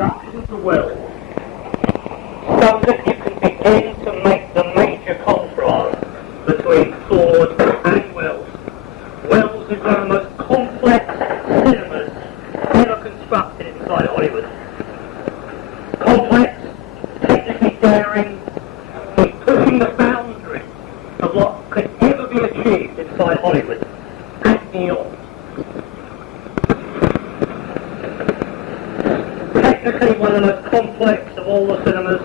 introduction to Wells, so that you can begin to make the major contrast between Ford and Wells. Wells is one of the most complex cinemas ever constructed inside Hollywood. Complex, technically daring, is pushing the boundaries of what could ever be achieved inside Hollywood and beyond. Technically one of the most complex of all the cinemas.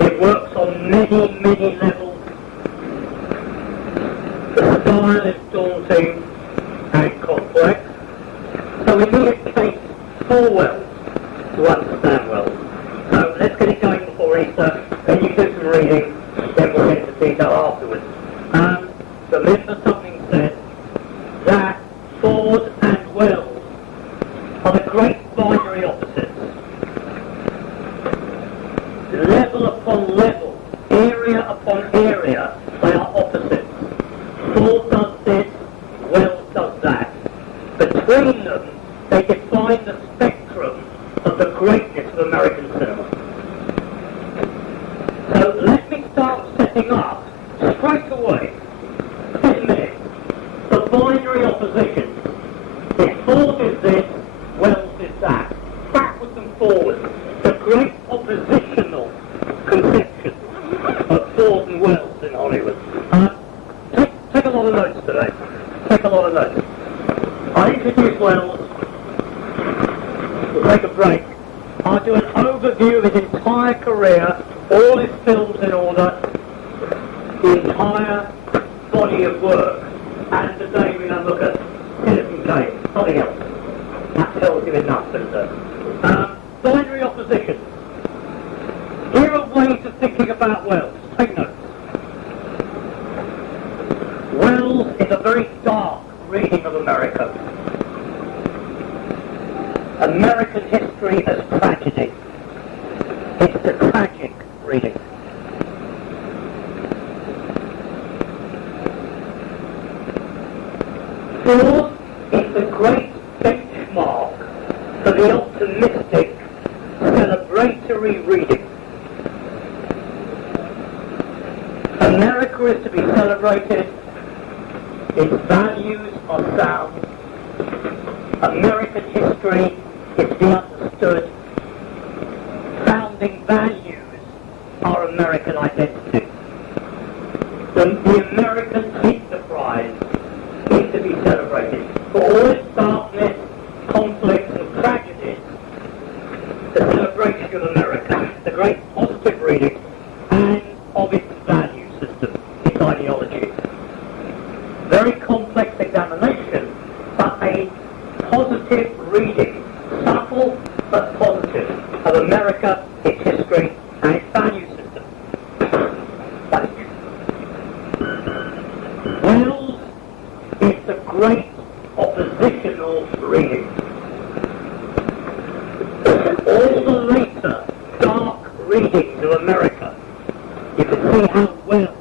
It works on many, many levels. The style is daunting and complex. So we need a case for Wells to understand Wells. So let's get it going before Easter. Then you do some reading, then we'll get into detail afterwards. Remember something said that Ford and Wells are the great binary opposites. Level upon level, area upon area, they are opposites. Ford does this, Wells does that. Between them, they define the spectrum of the greatness of American cinema. So let me start setting up, straight away, this minute, the binary opposition. If Ford is this, Wells is that. Backwards and forwards. The great oppositional conception of Ford and Wells in Hollywood. Take a lot of notes today. Take a lot of notes. I introduce Wells. We'll take a break. I'll do an overview of his entire career, all his films in order, the entire body of work. And today we're going to look at Citizen Kane, nothing else. That tells you enough, doesn't it? Binary opposition. Here are ways of thinking about Wells. Take notes. Wells is a very dark reading of America. American history as tragedy. It's a tragic reading. Ford is the great benchmark for the optimistic, celebratory reading. America is to be celebrated. Its values are sound. American history is to be understood. Founding values are American identity. The American enterprise is to be celebrated. For all its darkness, conflicts and tragedies, the celebration of America, the great positive reading, and of its value system, its ideology. Very complex examination, but a positive reading, subtle but positive, of America, its history, and its value system. Wells is the great oppositional reading. All the later dark readings of America, you can see how Wells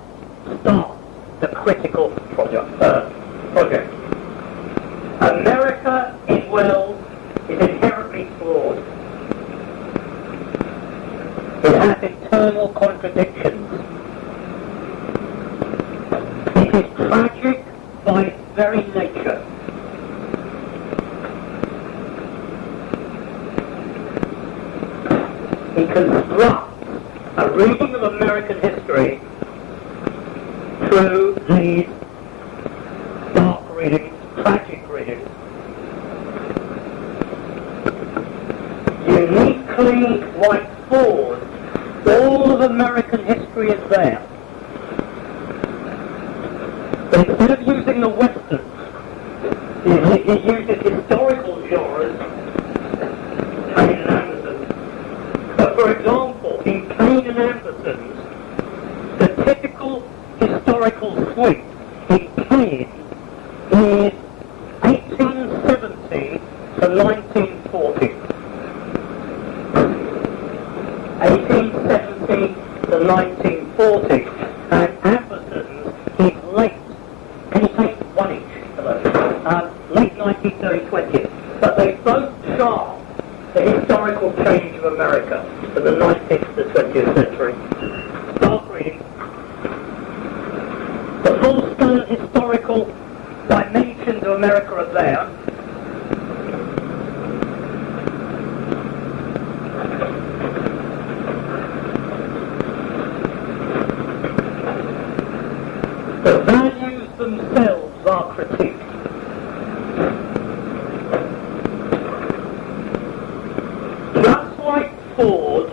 starts the critical project. America in Wells is inherently flawed. It has internal contradictions. It is tragic by its very nature. He constructs a reading of American history through these dark readings, tragic readings. Uniquely like Ford, all of American history is there. But instead of using the Westerns, he uses historical genres, Kane and Anderson. But for example, in Kane and Anderson's, the typical historical suite in Kane is 1870 to 1940. 1870 to 1940. And Anderson's is late. Can you take one each of those? Late 1930s, 20s. But they both chart the historical change of America from the 19th to the 20th century. Start reading. The full-scale historical dimensions of America are there. The values themselves are critiqued. Just like Ford,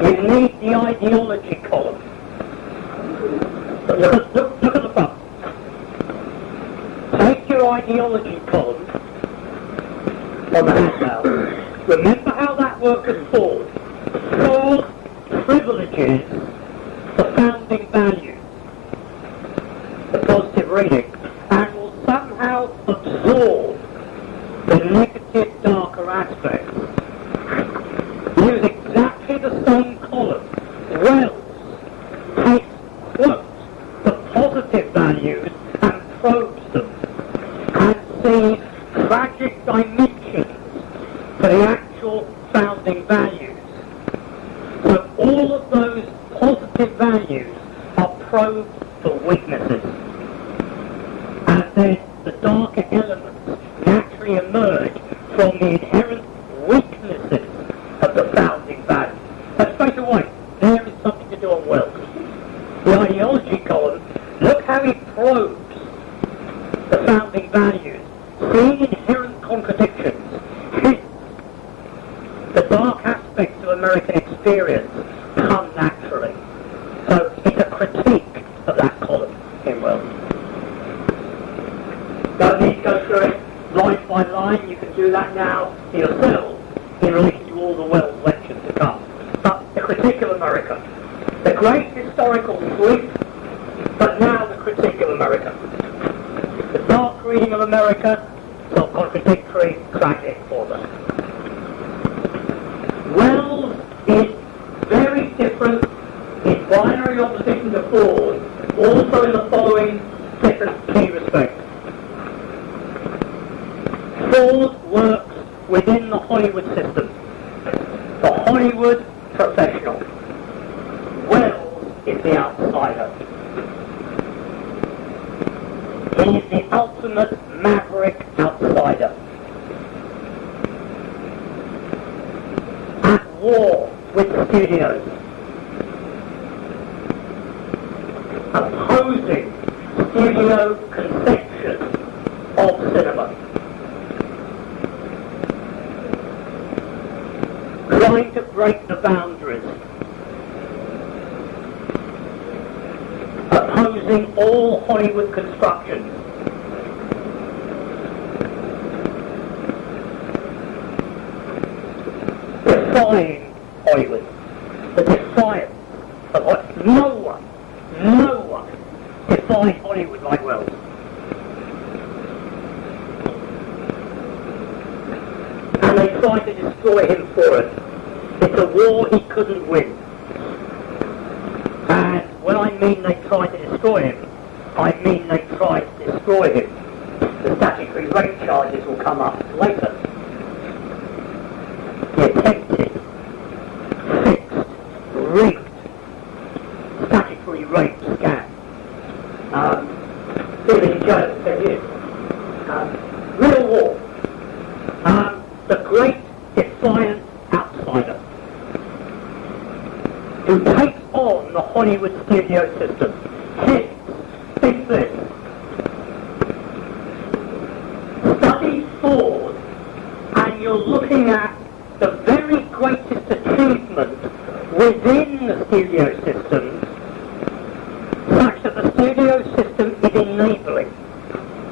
you need the ideology column. Look at the front. Take your ideology column on the handout. Remember how that worked with Ford. Ford privileges the founding values, the positive reading, and will somehow absorb the negative, darker aspects. Use exactly the same column. Wells takes, quotes, the positive values and probes them, and sees tragic dimensions to the actual founding values. So all of those positive values are probed for weaknesses. And then the darker elements naturally emerge from the inherent weaknesses of the founding values. But straight away, there is something to do on Wells. The ideology column, look how he probes the founding values, seeing inherent contradictions. Hence, the dark aspects of American experience come naturally. So it's a critique of that column in Wells. Don't need to go through it line by line. You can do that now yourself in relation to all the Wells lectures to come. But the critique of America. The great historical sweep, but now the critique of America. The dark reading of America, self-contradictory, tragic for them. Wells is very different in binary opposition to Ford, also in the following different key respects. Ford works within the Hollywood system, the Hollywood professional. Wells is the outsider. He is the ultimate maverick outsider. At war with the studios. Opposing studio conception of cinema. Trying to break the boundaries. Opposing all Hollywood constructions. Defying Hollywood. The defiance of Hollywood. No one defied Hollywood like Wells. And they tried to destroy him for it. It's a war he couldn't win. And when I mean they tried to destroy him, I mean they tried to destroy him. The statutory rape charges will come up later. The attempted, fixed, rigged, statutory rape scam. He'll be in jail for 10 years. Real war. The great defiant outsider who takes on the Hollywood studio system. Think this. Study Ford and you're looking at the very greatest achievement within the studio system, such that the studio system is enabling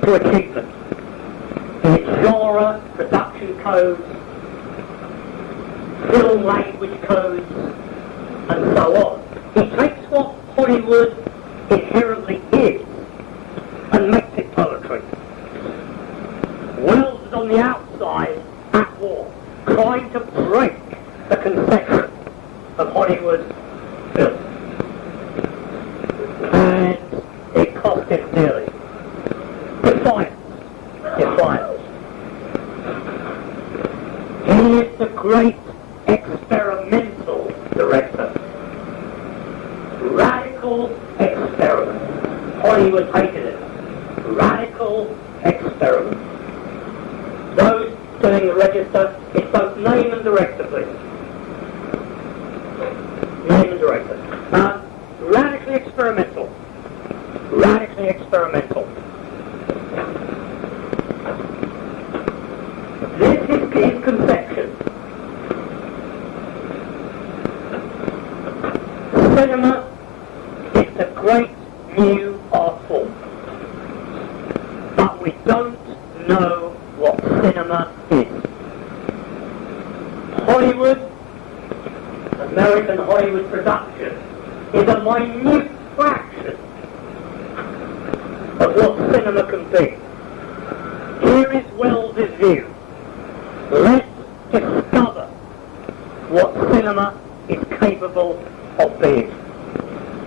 to achievement. Its genre, production codes, film language codes, and so on. He takes what Hollywood inherently is and makes it poetry. Wells is on the outside at war, trying to break the conception of Hollywood film. And it cost him dearly. Defiance. He is is the great experimental director. Radical experiment. Hollywood hated it. Radical experiment. Those doing the register, it's both name and director, please. Name and director. Radically experimental. Radically experimental. This is his conception. Cinema is the great new art form. But we don't know what cinema is. Hollywood, American Hollywood production, is a minute fraction of what cinema can be. Here is Wells's view. Let's discover what cinema is capable of being.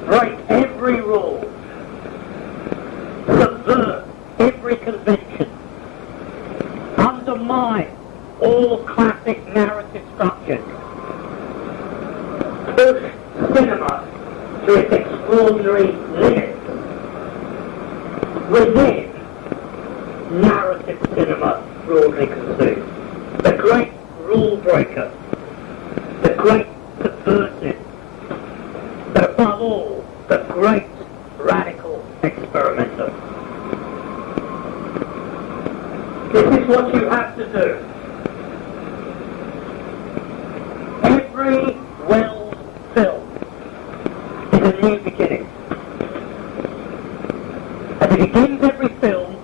Break every rule. Subvert every convention. Undermine all classic narrative structures. Push cinema to its extraordinary limits. Within narrative cinema, broadly conceived. The great rule breaker. The great subversive. But above all, the great radical experimenter. This is what you have to do. Every Welles film is a new beginning. As he begins every film,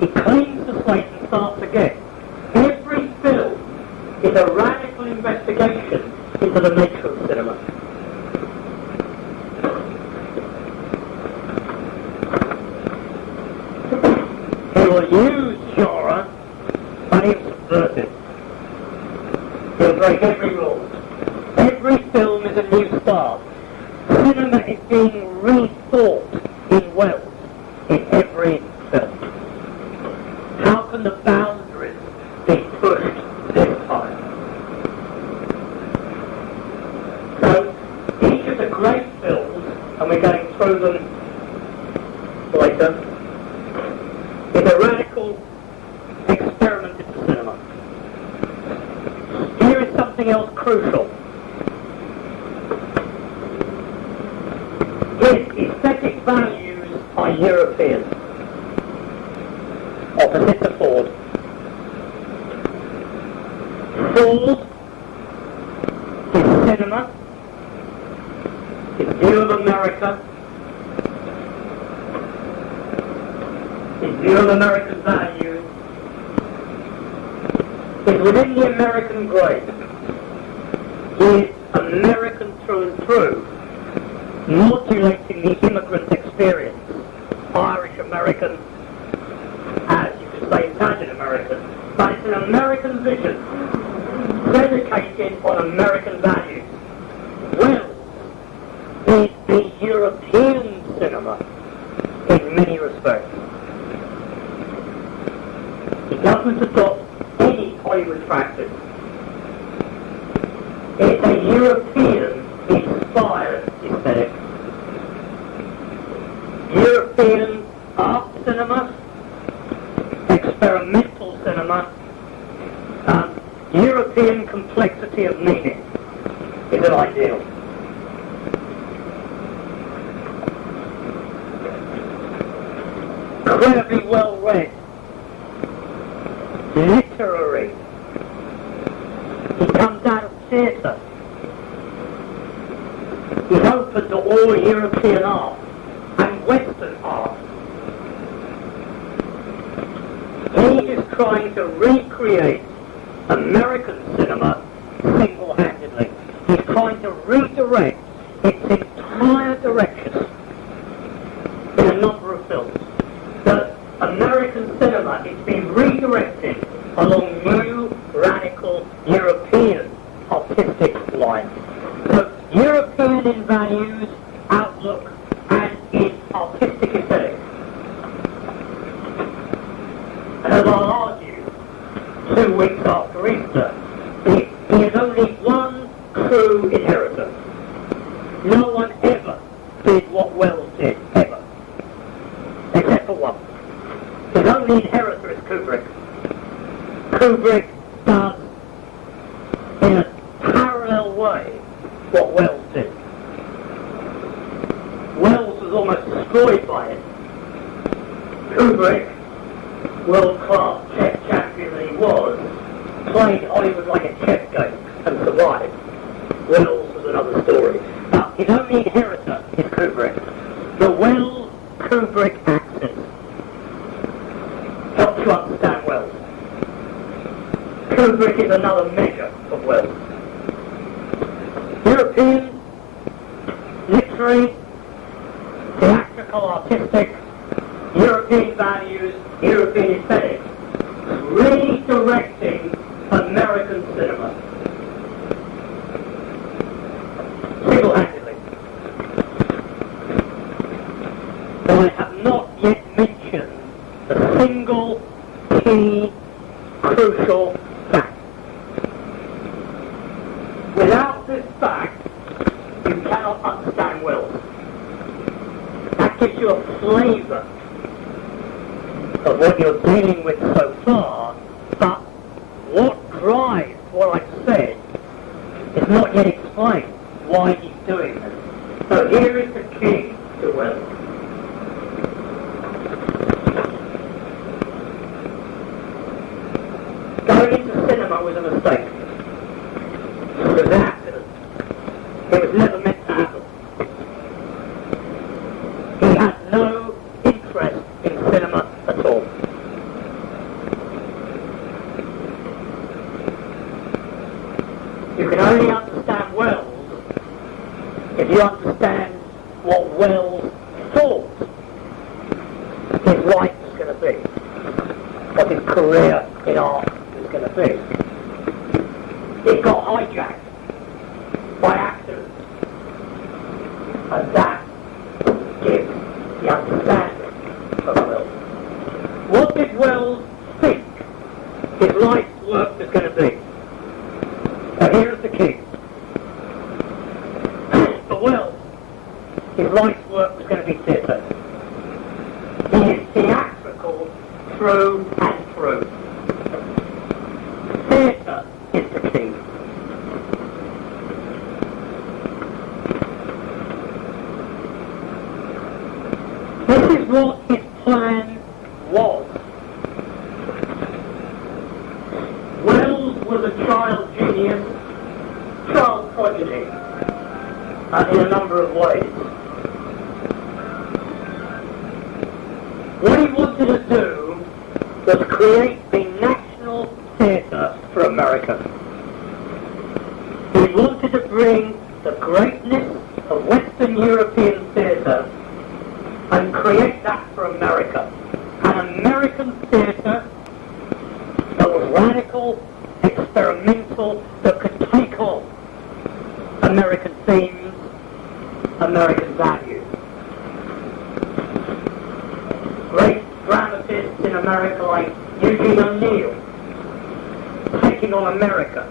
he cleans the slate and starts again. Every film is a radical investigation into the nature of cinema. He will use genre, but he'll subvert it. He'll break every rule. Every film is a new start. Cinema is being rethought in Welles in every film. How can the boundaries be pushed this time? So, each of the great films, and we're going through them later, is a radical experiment into cinema. Here is something else crucial. His aesthetic values are European, opposite to Ford. Ford, his cinema, his view of America, his view of American values, is within the American grace. He is American through and through, modulating the immigrant experience. Irish American, as you could say Italian American, but it's an American vision, predicated on American values. Welles is a European cinema in many respects. He doesn't adopt any Hollywood practice. It's a European-inspired aesthetic. European art cinema, experimental cinema, European complexity of meaning is an ideal. Incredibly well read, literary. He comes out of theatre. He's open to all European art and Western art. He is trying to recreate American cinema single-handedly. He's trying to redirect its entire direction in a number of films. The American cinema is being redirected along new, radical, European artistic lines. So, European in values, outlook, and in artistic aesthetics. And as I'll argue, 2 weeks after Easter, the He has only one true inheritor. No one ever did what Wells did, ever. Except for one. His only inheritor is Kubrick. Kubrick does, in a parallel way, what Wells did. Wells was almost destroyed by it. Kubrick, world-class chess champion that he was, played Hollywood like a chess game and survived. Wells was another story. But his only inheritor is Kubrick. The Wells-Kubrick axis helps you understand Wells. Kubrick is another measure of Wells. European, literary, theatrical, artistic, European values, European aesthetics, redirecting American cinema. Single-handedly. But I have not yet mentioned a single key, crucial fact. Without this fact, you cannot understand Wells. That gives you a flavour of what you're dealing with so far, but what drives what I've said is not yet explained why he's doing this. So here is the key to Wells. Going into cinema was a mistake. It was an accident. It was never meant to happen. He had no interest in cinema at all. You can only understand Wells if you understand what Wells thought his life was going to be, what his career in art was going to be. It got hijacked by accident, and that gives the understanding of Wells. What did Wells think his life's work was going to be? Now here's the key. For Wells, his life's work was going to be theatre. He is theatrical through and through. Theatre is the key. This is what his plan was. Wells was a child genius, child prodigy, in a number of ways. What he wanted to do was create a national theatre for America. He wanted to bring the greatness of Western European theatre and create that for America. An American theatre that was radical, experimental, that could take on American themes, American values. Great dramatists in America like Eugene O'Neill taking on America,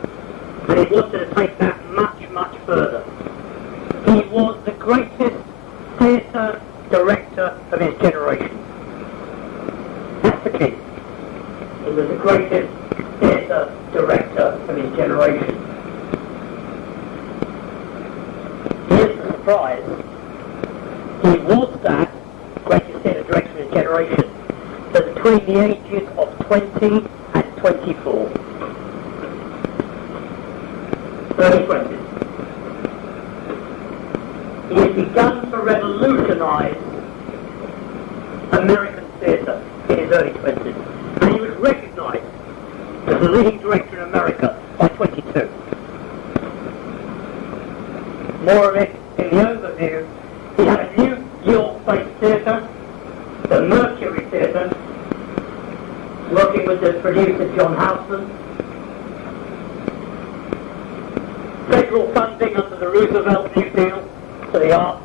and he wanted to take that much, much further. He was the greatest theatre director of his generation. That's the key. He was the greatest theatre director of his generation. Here's the surprise. He was that greatest theatre director of his generation, but between the ages of 20 and 24. Early 20s. He has begun to revolutionise American theatre in his early 20s. And he was recognised as the leading director in America by 22. More of it in the overview. He had a New York-based theatre, the Mercury Theatre, working with the producer John Houseman. Federal funding under the Roosevelt New Deal for the arts.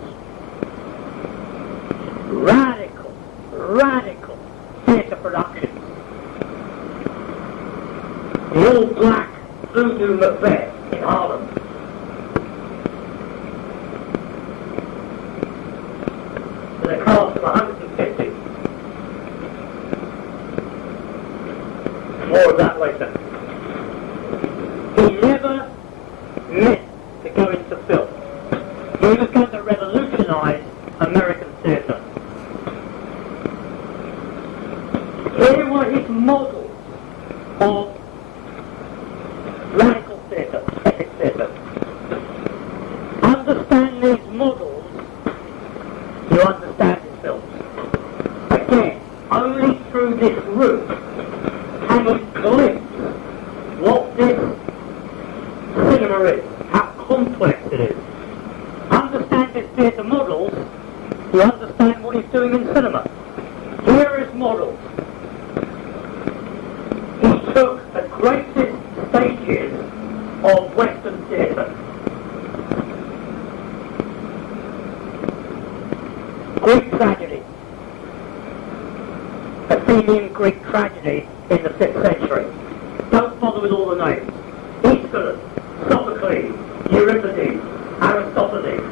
Radical theatre productions. The all-black Voodoo Macbeth in Harlem. With a cast of 150. More of that later. He never meant to go into film. He was going to revolutionize American theatre. Here were his models of radical theatre, epic theatre. Understand these models, you understand his films. Again, only through this route can we glimpse what this cinema is, how complex it is. Understand his theatre models, you understand what he's doing in cinema. Here are his models. He took the greatest stages of Western theatre. Greek tragedy. Athenian Greek tragedy in the 5th century. Don't bother with all the names. Aeschylus, Sophocles, Euripides, Aristophanes.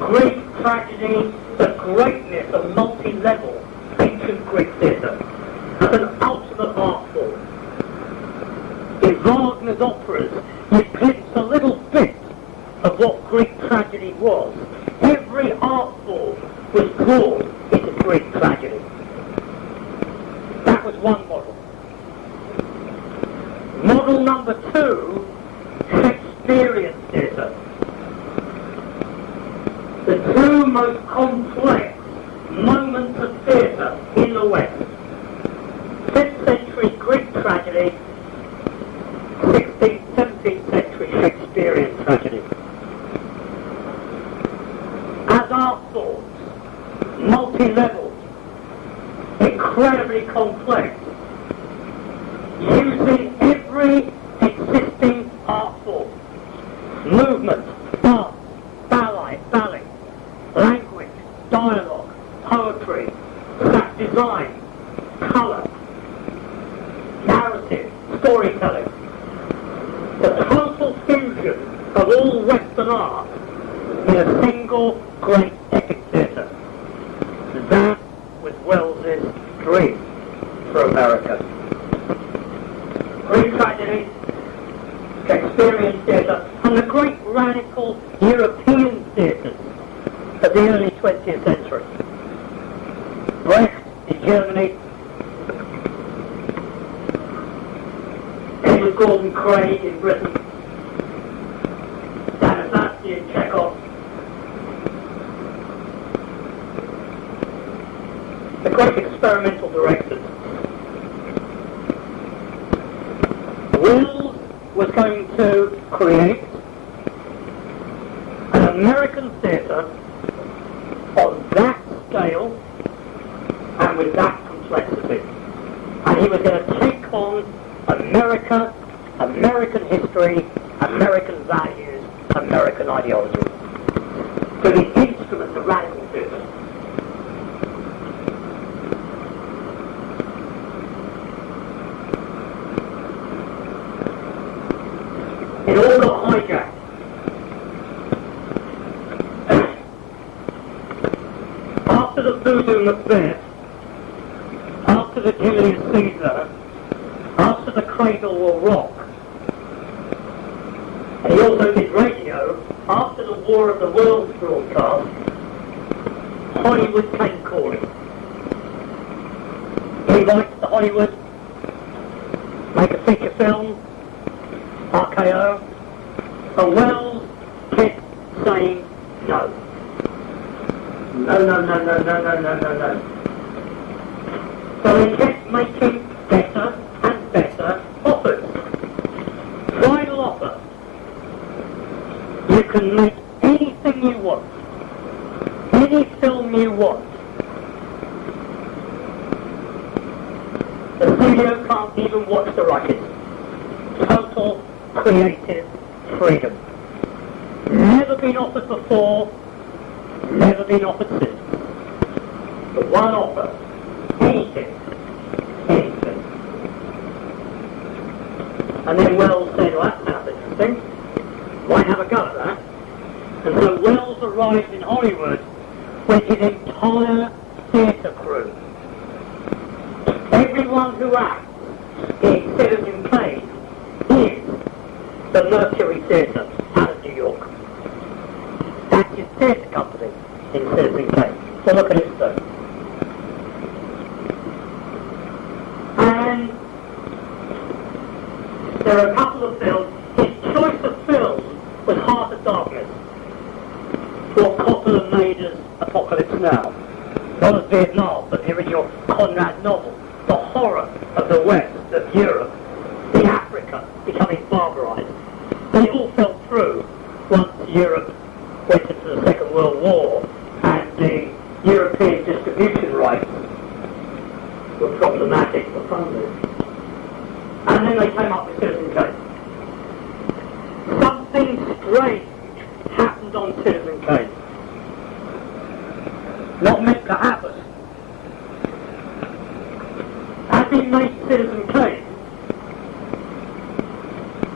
Greek tragedy, the greatness of multi-level ancient Greek theatre. As an ultimate art form. In Wagner's operas, you glimpse a little bit of what Greek tragedy was. Every art form was drawn into Greek tragedy. That was one model. Model number 2, Shakespearean theatre. The two most complex moments of theatre in the West. 5th century Greek tragedy, 16th, 17th century Shakespearean tragedy. As art forms, multi-level, incredibly complex, using every existing art form, movement, dance, ballet, language, dialogue, poetry, set design, colour, narrative, storytelling. The total fusion of all Western art in a single great epic theatre. That was Wells's dream for America. Greek tragedy, Shakespearean theatre, and the great radical European theatres of the early 20th century. Brecht in Germany, Edward Gordon Craig in Britain, Stanislavski in Chekhov. The great experimental directors. Wells was going to create an American theatre on that scale and with that complexity. And he was going to take on America, American history, American values, American ideology. To the instrument of radical theatre. It all got hijacked. After the Voodoo Macbeth, after the Julius Caesar, after the Cradle Will Rock, and he also did radio, after the War of the Worlds broadcast, Hollywood came calling. He writes to Hollywood, make a feature film, RKO, and Wells kept saying no. No. So he kept making better and better offers. Final offer. You can make anything you want. Any film you want. The studio can't even watch the writing. Total creative freedom. Never been offered before, never been offered since. The one offer, anything. And then Wells said, well, that sounds interesting. Why have a go at that? And so Welles arrives in Hollywood with his entire theatre crew. Everyone who acts in Citizen Kane is the Mercury Theatre out of New York. That's his theatre company in Citizen Kane. So look at it too. And there are a couple of films. His choice of films was Heart of Darkness, what Coppola made as Apocalypse Now. Not as Vietnam, but the original Conrad novel. The horror of the West, of Europe, the Africa becoming barbarized. They all fell through once Europe went into the Second World War and the European distribution rights were problematic for funding. And then they came up with Citizen Kane. Something strange happened on Citizen Kane. Not meant to happen. As he made Citizen Kane,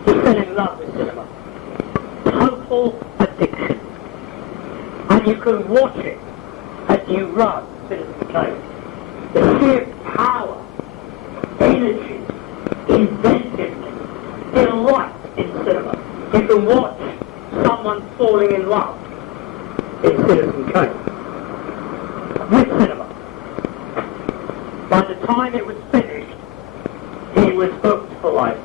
he fell in love with cinema. Total addiction. And you can watch it as you run Citizen Kane. The sheer power, energy, inventiveness, delight in cinema. You can watch someone falling in love in Citizen Kane. With cinema. By the time it was finished, he was hooked for life.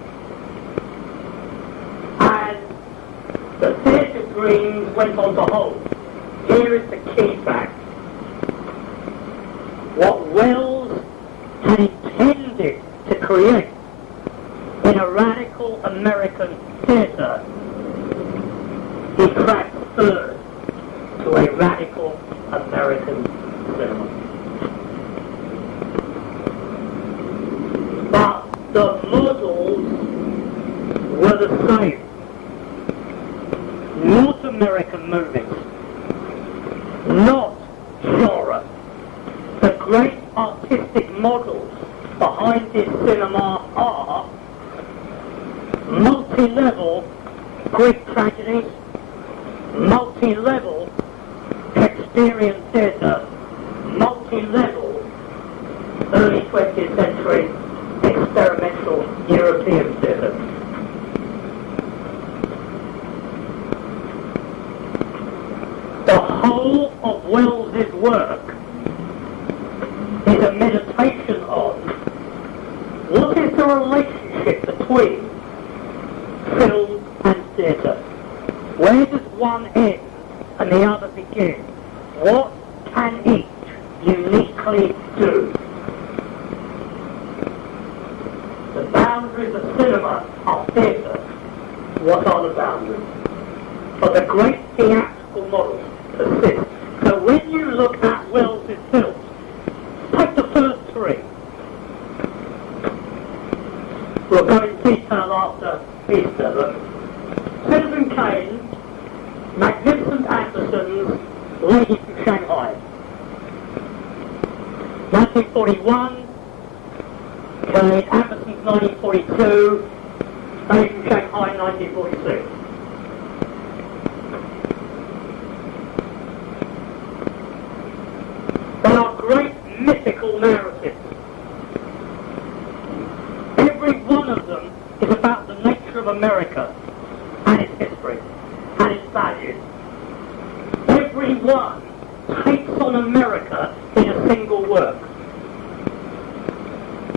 And the theatre dreams went on to hold. Here is the key fact. What Welles had intended to create in a radical American theatre, he cracked third to a radical American cinema. But the models were the same. Not American movies, not genre. The great artistic models behind this cinema are multi-level Greek tragedies, multi-level Shakespearean theatre, multi-level early 20th century experimental European theatre. The whole of Wells's work is a meditation on what is the relationship between film and theatre. Where does one end and the other begin? What can each uniquely do? The boundaries of cinema are theatre. What are the boundaries? But the great theatrical models persist. So when you look at Wells's films, take the first three. We'll go in detail after Easter. Look. Citizen Kane, Magnificent Anderson's Lady from Shanghai. 1941, Kane, Anderson's 1942, Lady from Shanghai 1946. They are great mythical narratives. Every one of them is about the nature of America and its history and its values. Every one takes on America in a single work.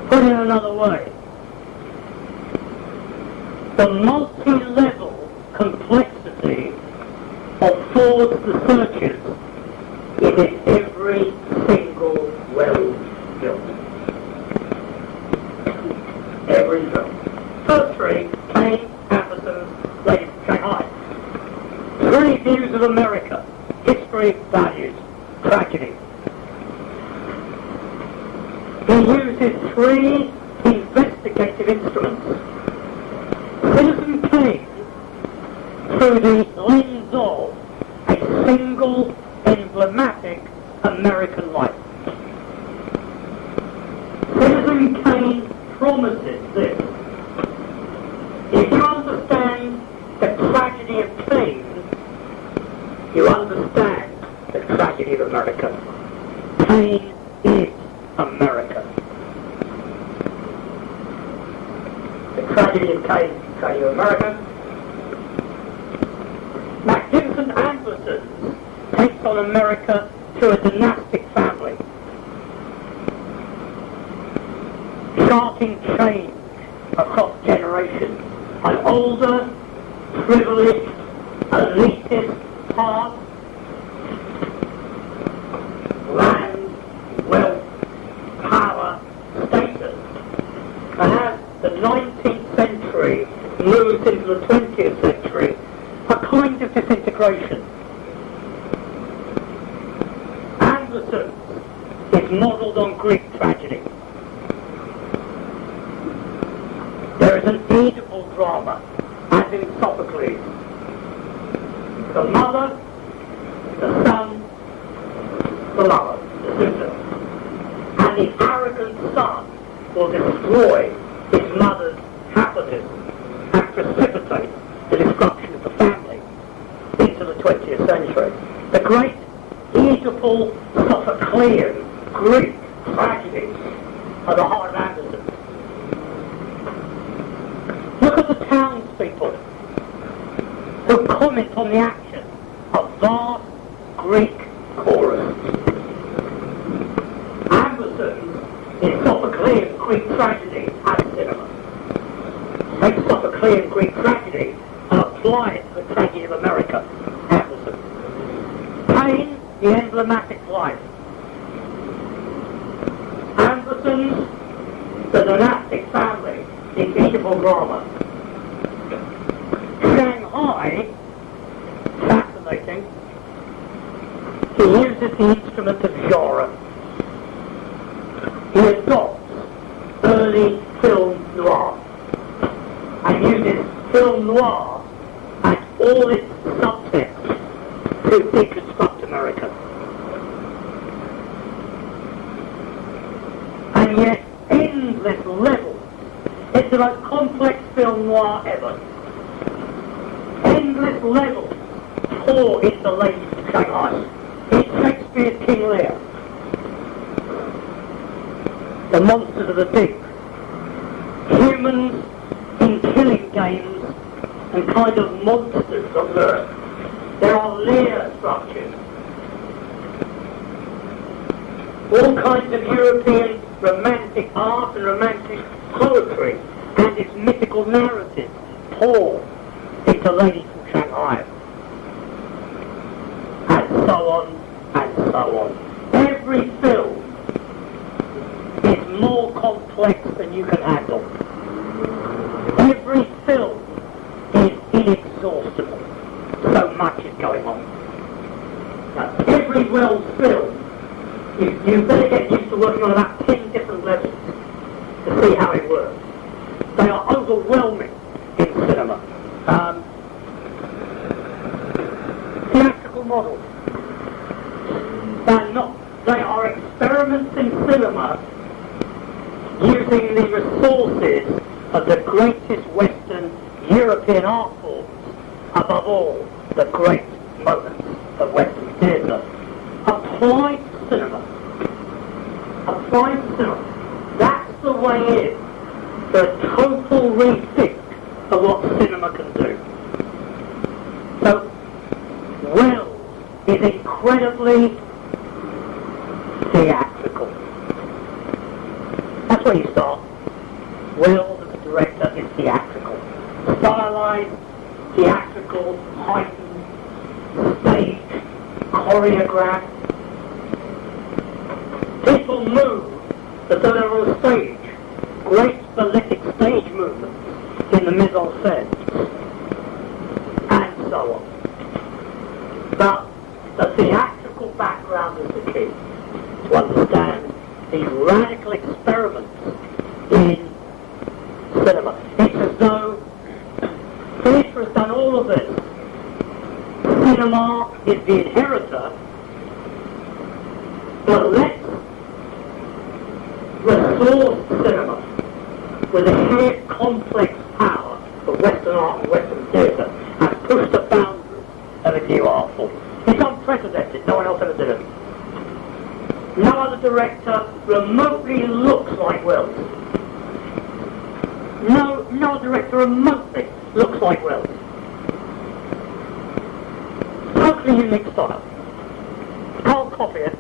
Put it another way. The multi-level complexity of Ford's The Searchers is in every single Welles film. Every film. First three, Kane, Anderson, Lady from Shanghai. Three views of America. History, values, tragedy. He uses three investigative instruments. Citizen Kane, through the lens of a single emblematic American life. Citizen Kane promises this. If you understand the tragedy of you understand the tragedy of America. Kane is America. The tragedy of Kane is the tragedy of America. Magnificent Anderson takes on America through a dynastic family, charting change across generations. An older, privileged, elitist part, land, wealth, power, status. And as the 19th century moves into the 20th century, a kind of disintegration. Anderson is modelled on Greek tragedy. There is an Oedipal drama, as in Sophocles. The mother, the son, the lover, the sister. And the arrogant son will destroy his mother's happiness and precipitate the destruction of the family into the 20th century. The great Oedipal Sophoclean Greek tragedies are the heart of Anderson. Look at the townspeople who comment on the action of vast Greek chorus. Anderson is Sophoclean Greek tragedy as cinema. Take Sophoclean Greek tragedy and apply it to the tragedy of America. Anderson. Kane, the emblematic life. Anderson's the dynastic family, the Oedipal drama. Shanghai, fascinating. He uses the instrument of genre. He adopts early film noir and uses film noir and all its subtext to deconstruct America. And yet, endless levels. It's the most complex film noir ever. Endless levels pour into the ladies of Shanghai. It's Shakespeare's King Lear. The monsters of the deep. Humans in killing games and kind of monsters of Earth. There are layer structures. All kinds of European romantic art and romantic poetry and its mythical narratives pour into Ladies from Shanghai. And so on, and so on. Every film is more complex than you can handle. Every film is inexhaustible. So much is going on. Now, every Wells film, you better get used to working on about 10 different levels to see how it works. They are overwhelming in cinema. Theatrical models. They are experiments in cinema using the resources of the greatest Western European art forms, above all, the great moments of Western theatre. Applied cinema. Applied cinema. That's the way in. The total rethink of what cinema can do. So, Wells is incredibly theatrical. That's where you start. Wells as a director is theatrical. Stylized, theatrical, heightened, staged, choreographed. People move as though they're on a stage. Great balletic stage movements in the mise en scène. And so on. But the theatrical background is the key to understand these radical experiments in cinema. It's as though theatre has done all of this. Cinema is the inheritor, but let's resource cinema with the sheer complex power of Western art and Western theatre and push the boundaries of its new art form. It's unprecedented. No one else ever did it. No other director remotely looks like Welles. No director remotely looks like Welles. Totally unique style. Can't copy it.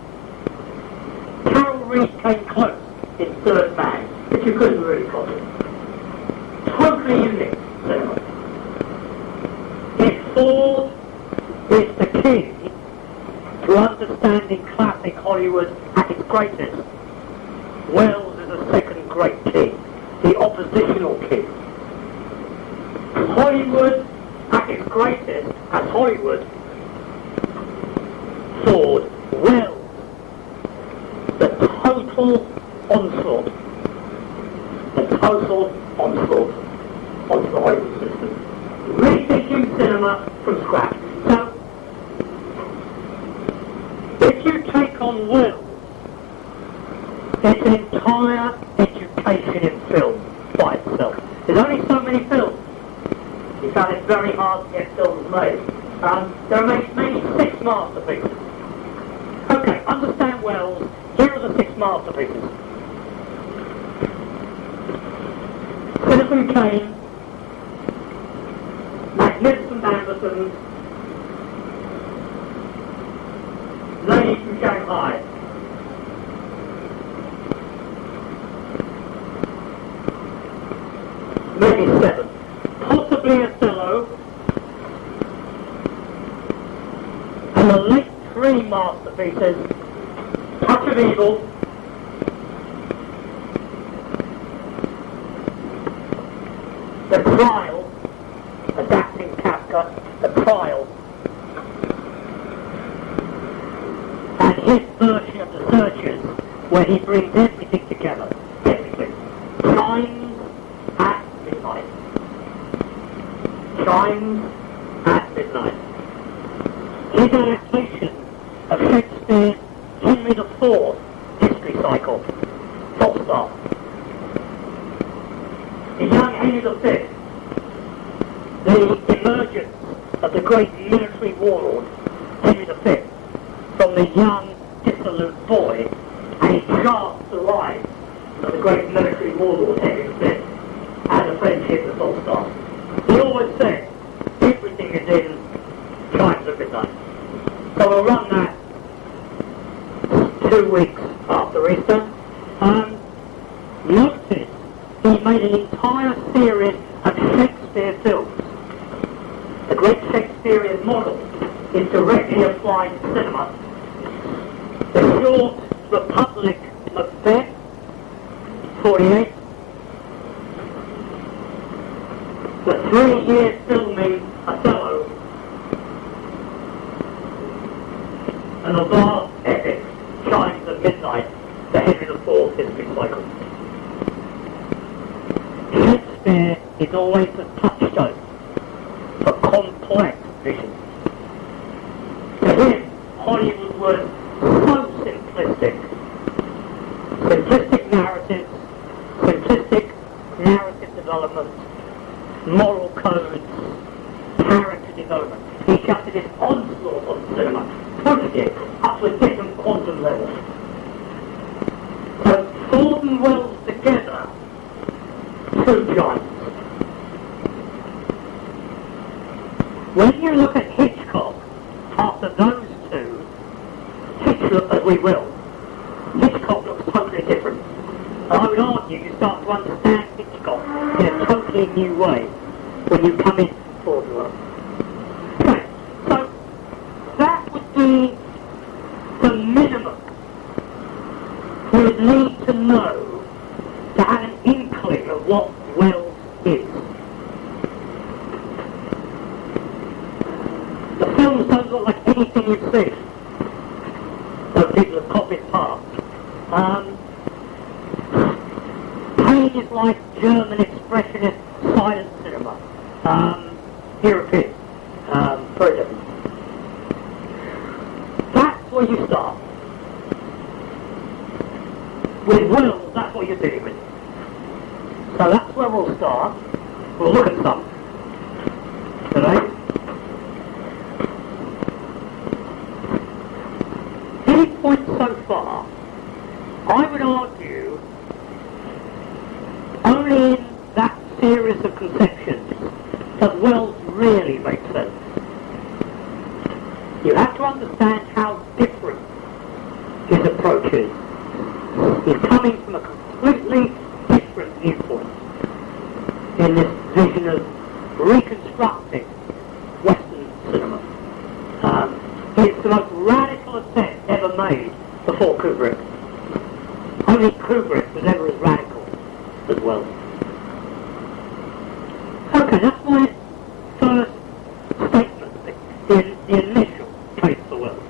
Carol Reed came close in Third Man, but you couldn't really copy it. Totally unique cinema. If Ford is the key to understanding classic Hollywood at its greatest, Welles is a second great key, the oppositional key. Hollywood at its greatest, as Hollywood, Ford, Welles, the total onslaught. The total onslaught onto the Hollywood system. Rethinking cinema from scratch. So, if you take on Welles, it's an entire education in film by itself. There's only so many films. He found it very hard to get films made. There are maybe 6 masterpieces. Okay, understand Welles. Here are the 6 masterpieces. Citizen Kane, Magnificent Anderson, Lady from Shanghai. Maybe 7. Possibly Othello. And the late 3 masterpieces, Touch of Evil, The Trial, adapting Kafka, The Trial, and his version of The Searchers, where he brings everything together, everything. Chimes at midnight. Chimes at midnight. His adaptation of Shakespeare's Henry IV history cycle, Falstaff. The young Henry V, the emergence of the great military warlord, Henry V, from the young, dissolute boy, and he charts the rise of the great military warlord, Henry V, and the friendship with Falstaff. He always said, everything is in Chimes at midnight. So we'll run that 2 weeks after Easter. Notice he made an entire series of Shakespeare films. The great Shakespearean model is directly applied to cinema. The short Republic Macbeth, 48. The 3-year filming Othello. And the vast epic Chimes at midnight, the Henry IV history cycle. Shakespeare is always the touchstone for complex vision. To him, Hollywood was so simplistic. Simplistic narratives, simplistic narrative development, moral codes, character development. He shouted his onslaught on cinema, pushed it up to a different quantum level. So Ford and Welles together, 2 giants. When you look at Hitchcock, after those 2, Hitchcock, as we will, Hitchcock looks totally different. And I would argue you start to understand Hitchcock in a totally new way when you come in Ford and Welles. Okay, so that would be the minimum you would need to know to have an inkling of what Welles is. The films don't look like anything you've seen, though people have copied parts. Kane is like German expressionist silent cinema. European. Very different. That's where you start. With Welles, that's what you're dealing with. So that's where we'll start. We'll look at some today. I would argue only in that series of conceptions does Wells really make sense. You have to understand how different his approach is. He's coming from a completely different viewpoint in this vision of reconstructing Western cinema. It's the most radical attempt ever made before Kubrick. Only Kubrick was ever as radical as Wells. Okay, that's my first statement, the initial case for Wells.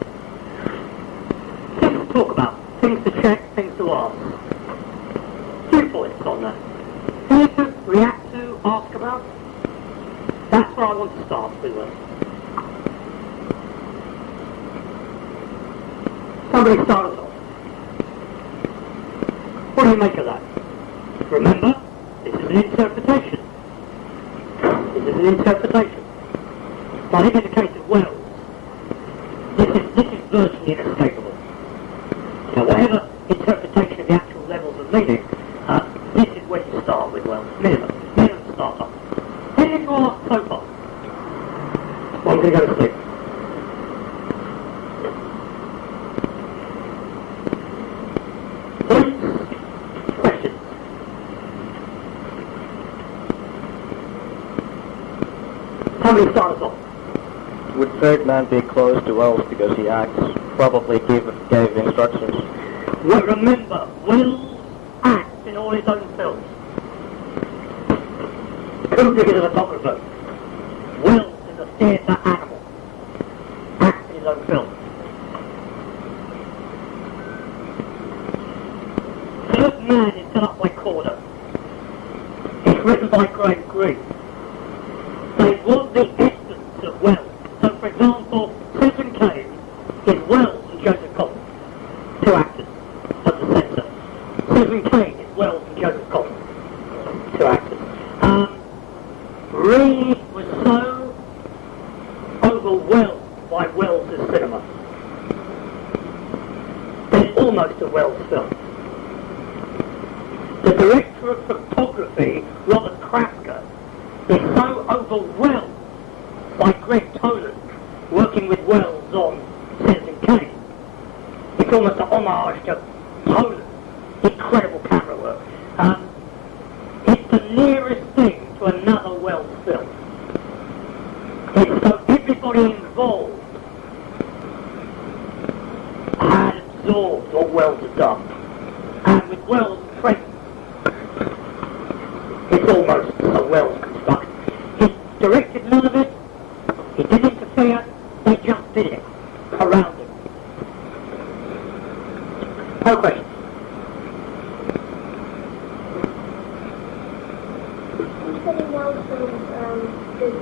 Things to talk about, things to check, things to ask. Viewpoints on that. Things to react to, ask about. That's where I want to start with Wells. Somebody start us off. What do you make of that? Remember, this is an interpretation. This is an interpretation. But I think in the case of Wells, this is virtually inescapable. Now, whatever interpretation of the actual levels of meaning, this is where you start with Wells. Minimum starter. Anything to ask so far? Well, I'm going to go to sleep. Questions? Somebody start us off. Would Third Man be close to Wells because he probably gave instructions? Well, remember, Wells acts in all his own films. Kubrick is a photographer. Wells is a theatre animal. Acts in his own film. Third Man is set up by Corder. It's written by Graham Greene. They want the essence of Wells. So, for example, Citizen Kane is Wells and Joseph Cotten, two actors at the centre. Citizen Kane is Wells and Joseph Cotten, two actors. Reed was so overwhelmed by Wells' cinema that it's almost a Wells film. The director of photography, Robert Krasker, is so overwhelmed by Greg Toland working with Wells on Citizen Kane. It's almost an homage to Toland's incredible camera work. It's the nearest thing to another Wells film. It's so everybody involved had absorbed what Wells had done. And with Wells present, it's almost a Wells construction. He directed none of it, he didn't interfere, they just did it around him. No question. You said in Wells films there's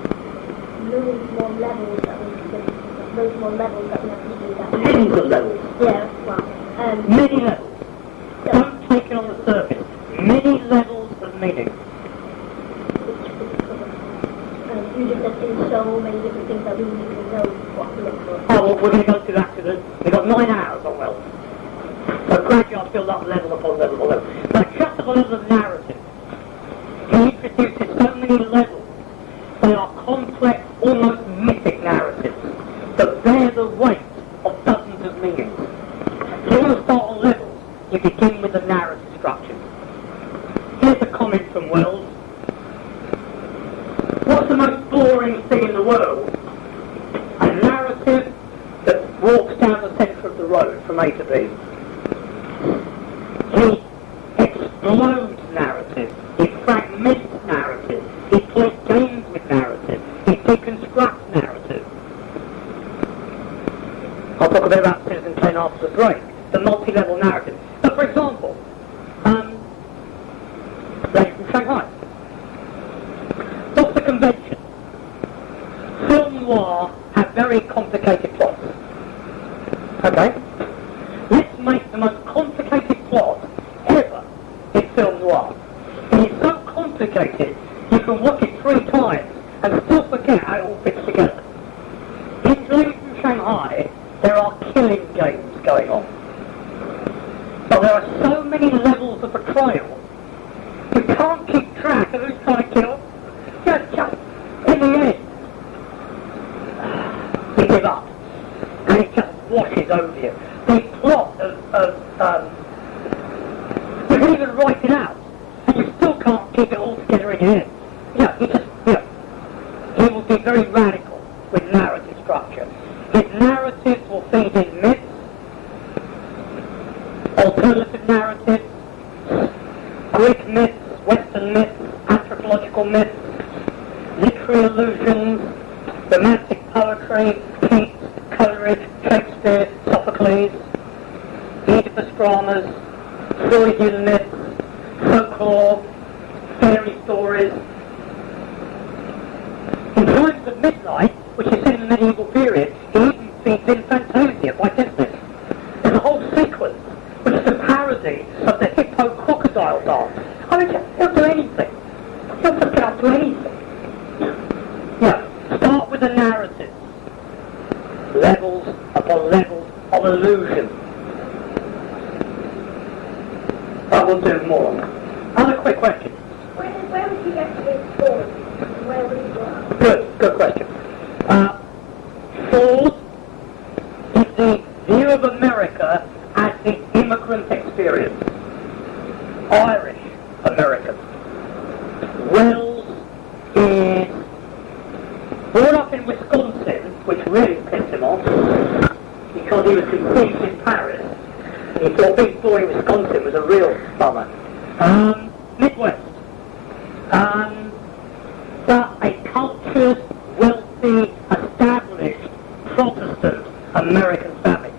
loads more levels that we can, loads more levels that we have to do that. Millions of levels. Yeah, well, many levels. Don't take it on the surface. Many levels of meaning. You just said in so many different things that we wouldn't even know what to look for. Oh, well, we're going to go through that because we've got 9 hours on Wells. So gradually I'll build up level upon level upon level. But just at the level of narrative, he introduces so many levels. They are complex, almost mythic narratives that bear the weight of dozens of meanings. If you want to start on levels, you begin with the narrative structure. Here's a comment from Wells. What's the most boring thing in the world? A narrative that walks down the centre of the road from A to B. He explodes narrative. He fragments narrative. He plays games with narrative. He deconstructs narrative. I'll talk a bit about Citizen Kane after the break. The multi-level narrative. So, for example, Lady from Shanghai. What's the convention? Film noir have very complicated plots. Okay? Let's make the most complicated plot ever in film noir. It is so complicated, you can watch it 3 times and still forget how it all fits together. In Lady from Shanghai, there are killing games going on. But there are so many levels of betrayal, you can't keep track of who's trying to kill. Just in the end, you give up, and it just washes over you. The plot you can even write it out, and you still can't keep it all together in your head. He will be very radical with narrative structure. His narratives will feed in myths, alternative narratives, Greek myths, Western myths, anthropological myths, literary allusions, romantic poetry, Keats, Coleridge, Shakespeare, Sophocles, Oedipus dramas, Freudian myths, folklore, fairy stories. In Times of Midnight, which is set in the medieval period, he even feeds in Fantasia by Disney. There's a whole sequence which is a parody of the hippo-crocodile dance. I mean, he'll do anything. He'll just get up to anything. Start with the narrative. Levels upon levels of illusion. I will do more on that. Other quick question. Where would you get to this story? Where would you go? Good question. Ford is the view of America as the immigrant experience. Irish American. Wells is brought up in Wisconsin, which really pissed him off, because he was conceived in Paris. He thought being born in Wisconsin was a real bummer. Midwest. But a cultured, wealthy, established Protestant American family.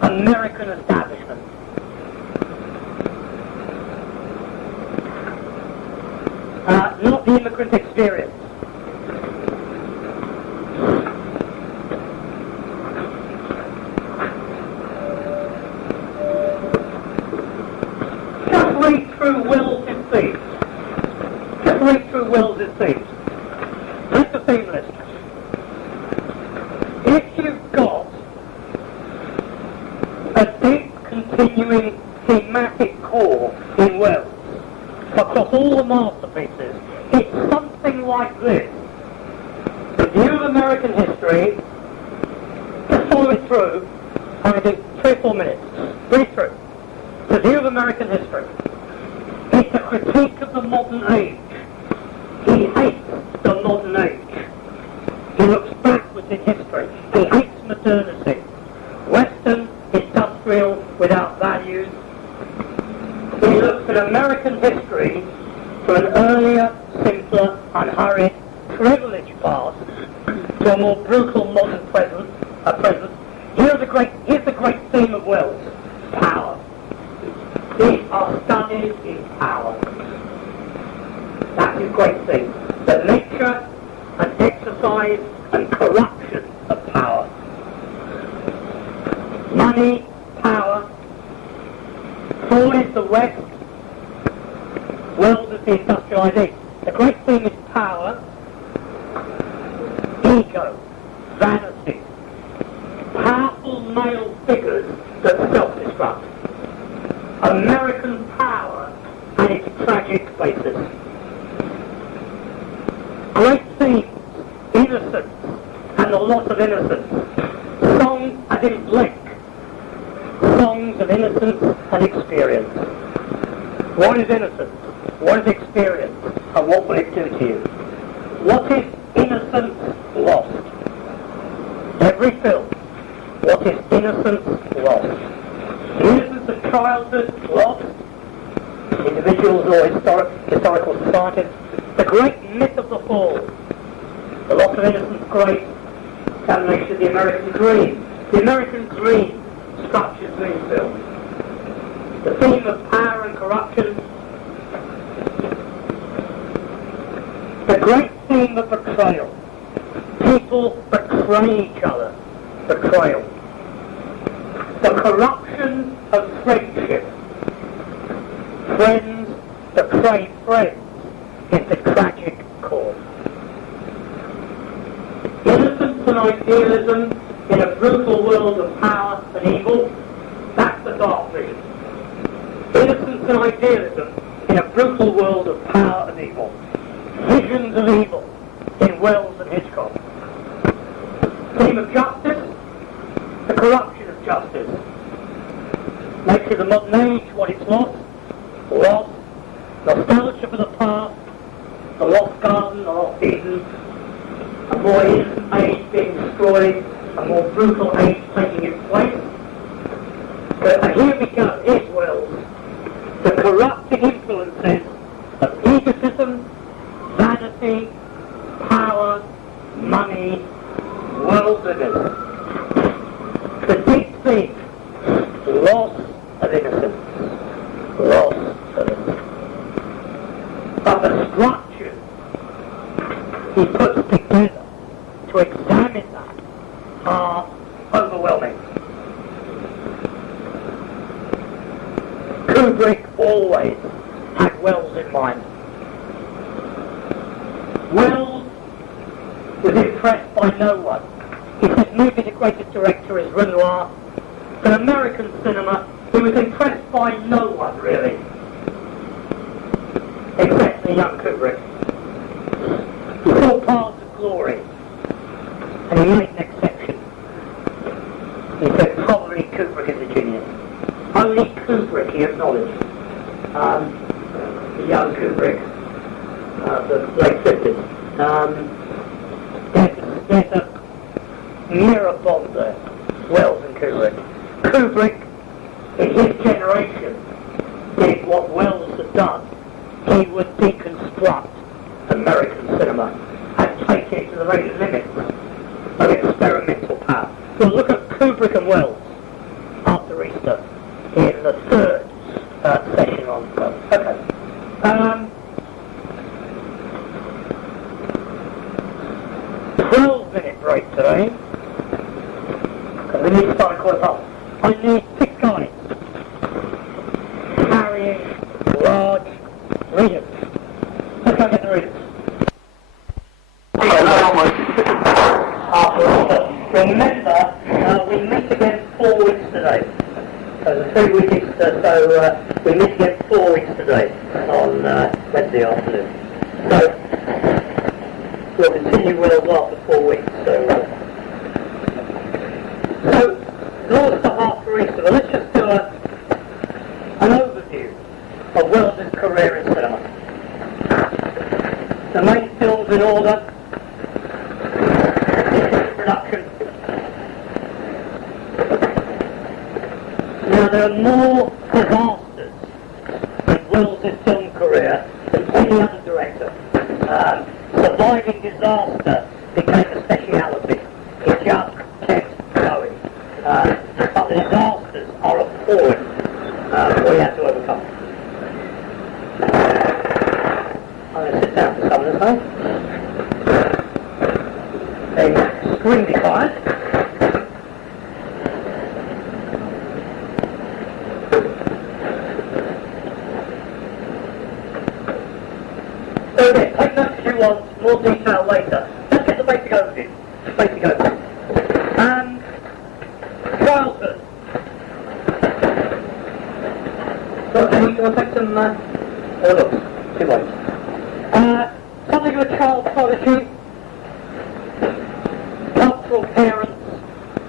American establishment. Not the immigrant experience. Just read through Wells' themes. Just read through Wells' themes. Read the theme list. If you've got a deep, continuing thematic core in Wells, across all the masterpieces, it's something like this. The view of American history, just follow it through, I do 3 or 4 minutes. Read through. The view of American history. It's a critique of the modern age. He hates the modern age. He looks backwards in history. He hates modernity. Western, industrial, without values. He looks at American history from an earlier, simpler, unhurried, privileged past to a more brutal modern present. Here's the great theme of Wells: power. These are studies in power. That's his great theme: the nature and exercise and corruption of power. Money, power. Paul is the West, Wells is the industrialized East. The great thing is power, ego, vanity, powerful male figures that self-destruct. American power and its tragic basis. Great themes, innocence and the loss of innocence. Song as in blank. Songs of innocence and experience. What is innocence? What is experience? And what will it do to you? What is innocence lost? Every film. What is innocence lost? The innocence of childhood lost. Individuals or historical societies. The great myth of the fall. The loss of innocence, great damnation of the American dream. The American dream structures these films. The theme of power and corruption. The great theme of betrayal. People betray each other. Betrayal. The corruption of friendship. Friends betray friends is the tragic cause. Innocence and idealism in a brutal world of power and evil, that's the dark vision. and idealism in a brutal world of power and evil. Visions of evil in Wells and Hitchcock. Theme of justice, the corruption of justice. Makes of the modern age what it's lost, nostalgia for the past, the lost garden, the lost Eden, a more innocent age being destroyed, a more brutal age taking its place. But here we go, here's Wells. The corrupting influences of egotism, vanity, power, money, worldliness. The deep theme, loss of innocence. Loss of innocence. But the structure he puts together to examine that are overwhelming. Kubrick always had Wells in mind. Wells was impressed by no one. He said maybe the greatest director is Renoir. In American cinema, he was impressed by no one, really. Except the young Kubrick. He saw Paths of Glory, and he made an exception. He said probably Kubrick is a genius. Only Kubrick he acknowledged. The young Kubrick, the late 50s. There's a mirror bond there, Wells and Kubrick. Kubrick, in his generation, did what Wells had done. He would deconstruct American cinema and take it to the very limits of experimental power. We'll look at Kubrick and Wells after Easter in the third session on Wells. Okay. 12-minute break today. Because we need to start a quarter past. I need 6 guys carrying large readers. Let's go get the readers. Remember, we meet again 4 weeks today. So the 3 weeks, we meet again 4 weeks today on Wednesday afternoon. So we'll continue Wells after 4 weeks. So Lord's the after Easter. Well, let's just do an overview of Wells' career in cinema. The main films in order. Production. Now there are more disasters in Wells' film career than any other director. Surviving disaster became a speciality. He just kept going. But the disasters are appalling. We have to overcome. I'm going to sit down for some of this time. A screen defiant. Okay, take notes if you want, more detail later. Let's get the basic overview. Childhood. So, you want to take some, look, 2 ways. Something of a child prodigy, cultural parents,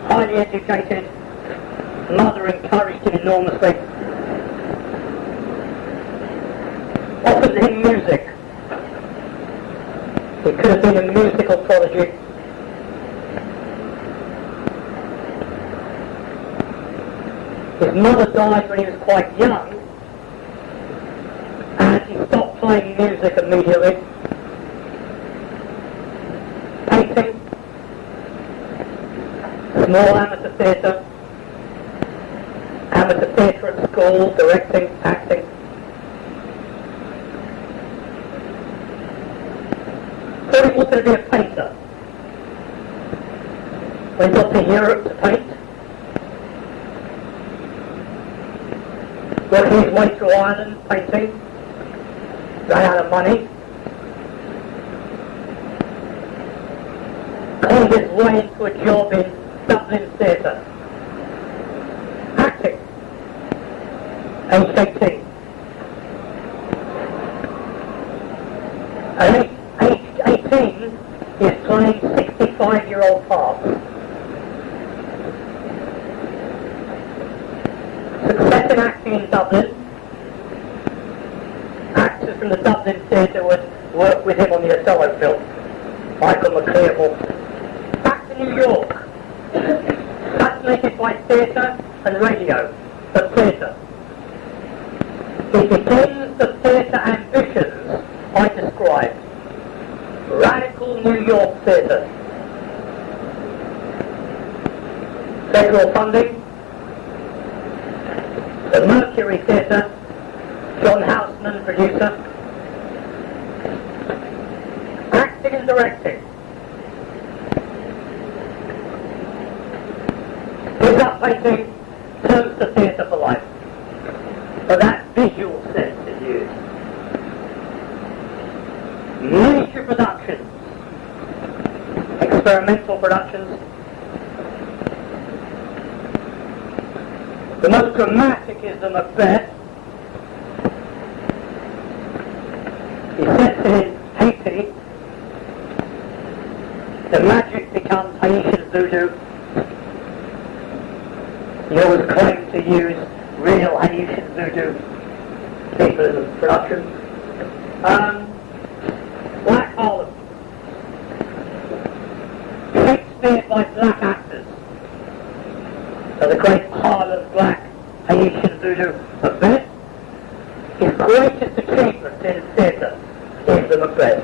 highly educated, mother encouraged him enormously, offered him music. He could have been a musical prodigy. His mother died when he was quite young, and he stopped playing music immediately. Painting, small amateur theatre at school, directing, acting. Thought he was going to be a painter. When he got to Europe to paint, working his way through Ireland, painting, ran out of money, conned his way into a job in Dublin Theatre, acting, age 18. success in acting in Dublin. Actors from the Dublin Theatre would work with him on the Othello film. Michael McLeod. Back to New York. Fascinated by theatre and radio, but theatre. He begins the theatre ambitions I described. Radical New York theatre. Federal funding. The Mercury Theatre. John Houseman, producer. Acting and directing. His painting turns to theatre for life. For that visual sense is used. Major productions. Experimental productions. The most dramatic is the Macbeth. He sets in Haiti. The magic becomes Haitian voodoo. He always claimed to use real Haitian voodoo people in the production. Black Harlem. Shakespeare by black actors. So the great Harlem black Haitian voodoo Macbeth. His greatest achievement in theatre is the Macbeth.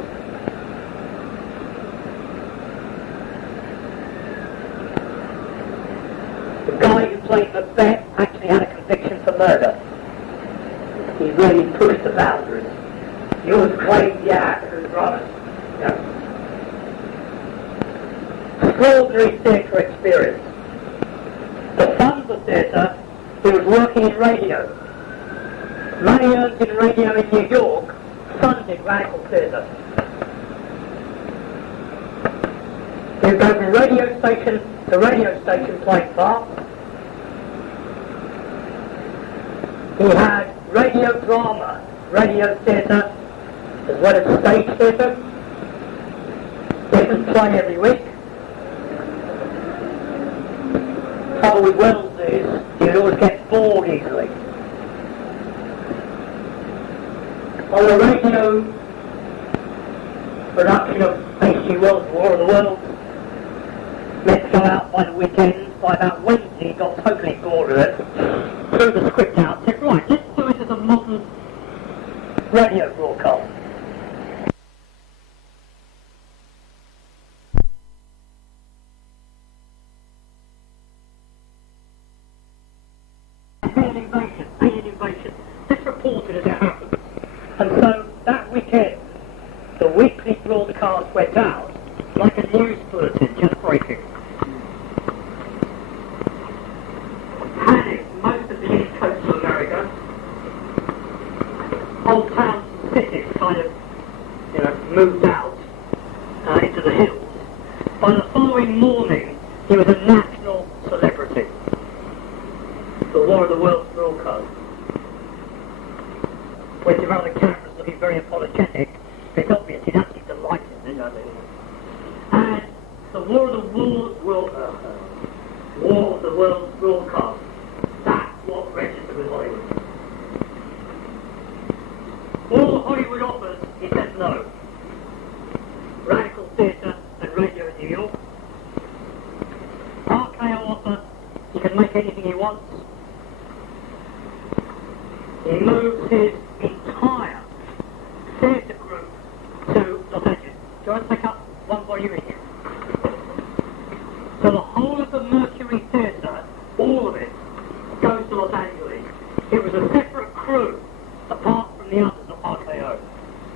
The guy who played Macbeth actually had a conviction for murder. He really pushed the boundaries. He always claimed the actor and dramas. Yeah. Extraordinary theatre experience. To fund the theatre, he was working in radio. Money earned in radio in New York funded radical theatre. He would go from radio station to radio station playing parts. He had radio drama, radio theatre, as well as stage theatre. Different play every week. Trouble with Wells is he would always get bored easily. On the radio production of H.G. Wells' War of the Worlds, let's go out by the weekend. By about Wednesday, he got totally bored with it. Threw the script out, said, right, let's do it as a modern radio broadcast. Alien invasion. This reported as it happened. And so that weekend, the weekly broadcast went out like a news bulletin just breaking. Panicked most of the east coast of America. Whole towns and cities kind of, moved out into the hills. By the following morning, he was a national celebrity. The War of the Worlds broadcast. When your other cameras looking very apologetic, it's obvious he's actually delighted, And the War of the Worlds broadcast, that's what registered with Hollywood. All Hollywood offers, he said no. Radical theatre and radio in New York. RKO offer, he can make anything he wants. He moves his entire theatre group to Los Angeles. Do you want to take up one volume here? So the whole of the Mercury Theatre, all of it, goes to Los Angeles. It was a separate crew, apart from the others at RKO.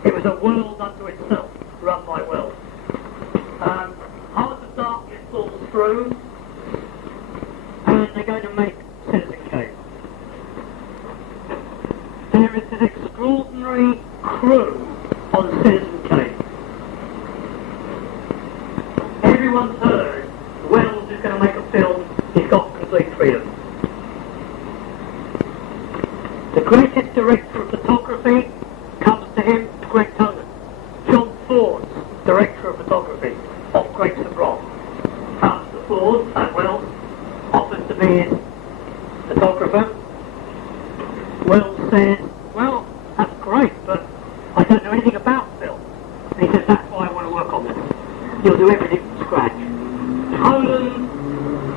It was a world unto itself, run by Wells. Heart of Darkness falls through, and they're going to make Citizen Kane. There is an extraordinary crew on Citizen Kane. Everyone's heard Wells is going to make a film, he's got complete freedom. The greatest director of photography comes to him, Greg Tolan. John Ford's director of photography of Grapes of Wrath comes to Ford and Wells, offers to be his photographer. says, well, that's great, but I don't know anything about film. And he says, that's why I want to work on this. You'll do everything from scratch. Poland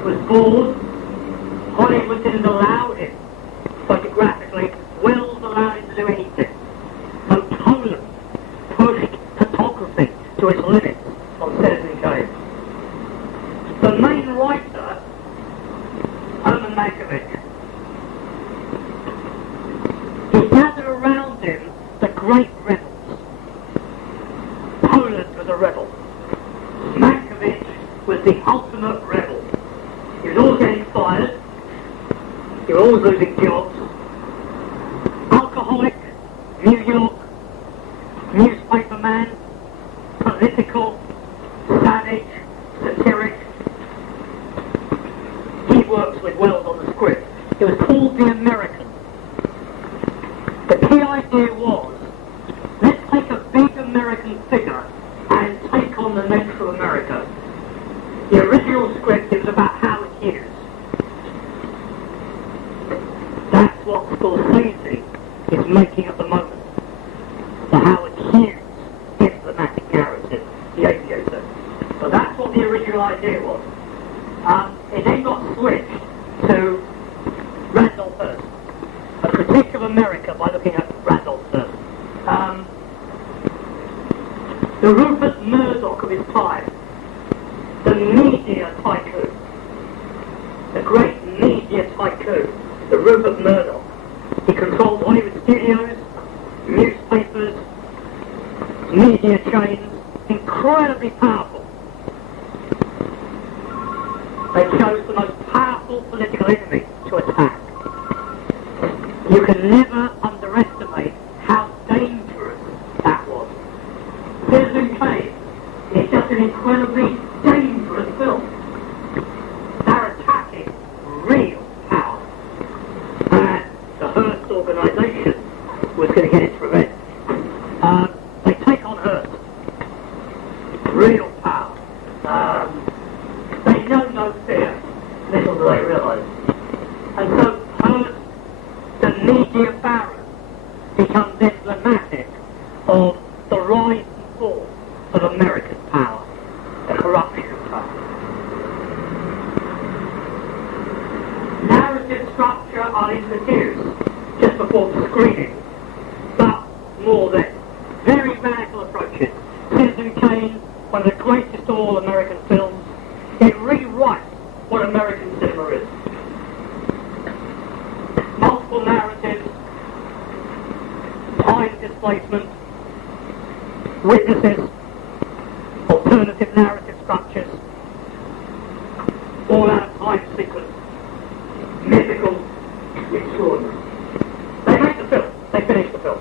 was bored. Hollywood didn't allow him. Photographically, Wells allowed him to do anything. So Poland pushed photography to its limits on Citizen Kane. The main writer, Herman Mankiewicz, he gathered around him the great rebels. Poland was a rebel. Mankiewicz was the ultimate rebel. He was always getting fired. He was always losing jobs. Alcoholic, New York, newspaperman, political, savage, satiric. He works with Wells on the script. It was called The American. The key idea was, let's take a big American figure and take on the nature of America. The original script is about Howard Hughes. That's what Scorsese is making at the moment. The Howard Hughes diplomatic narrative, The Aviator. So that's what the original idea was. It then got switched to Randolph Hearst. A critique of America by looking at Randolph Hearst. The Rupert Murdoch of his time. The media tycoon. The great media tycoon. The Rupert Murdoch. He controlled Hollywood studios, newspapers, media chains. Incredibly powerful. They chose the most powerful political enemy to attack. You can never underestimate how dangerous that was. Citizen Kane is just an incredibly dangerous film. They're attacking real power. And the Hearst organisation was going to get its revenge. They take on Hearst. Real power. They know no fear. Little do they realise. And so Hearst, the media baron, becomes emblematic of the rise and fall of American power, the corruption of power. Narrative structure are introduced just before the screening, but more than. Very radical approaches. Citizen Kane, one of the greatest of all American films, it rewrites what American cinema is. Multiple narratives, time displacement, witnesses, alternative narrative structures, all out of time sequence, mythical, extraordinary. They make the film, they finish the film.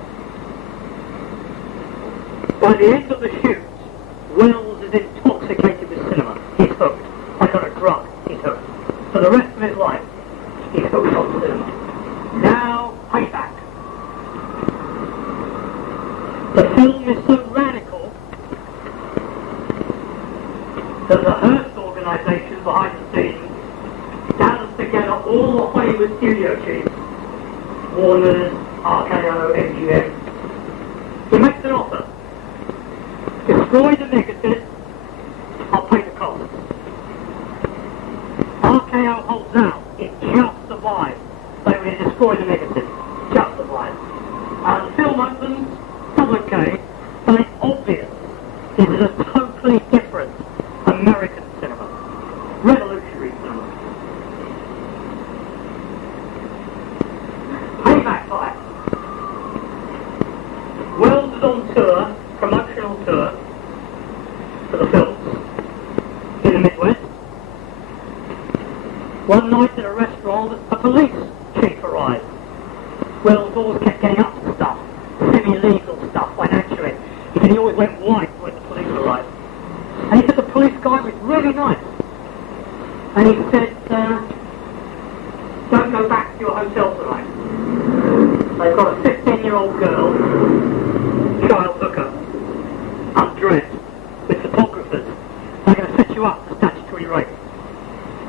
By the end of the shoot, Wells is intoxicated with cinema. He's hooked. Like on a drug, he's hooked. For the rest of his life, he's hooked on cinema. Now, payback. The film is so radical that the Hearst organisation behind the scenes gathers together all the Hollywood studio chiefs, Warner's, RKO, MGM. He makes an offer. Destroy the negative, I'll pay the cost. RKO holds out, it just survives. They will destroy the negative, just survives. The film opens, Southern Kane, but it's obvious this is a totally different American cinema. Revolutionary cinema. Payback time. Wells is on tour, promotional tour, for the films in the Midwest. One night at a restaurant, a police chief arrived. Wells always kept getting up to stuff, semi-legal stuff financially. He said he always went white when the police arrived. And he said the police guy was really nice. And he said, don't go back to your hotel tonight. They've got a 15-year-old girl, child hooker, undressed, with photographers. They're going to set you up for statutory rape.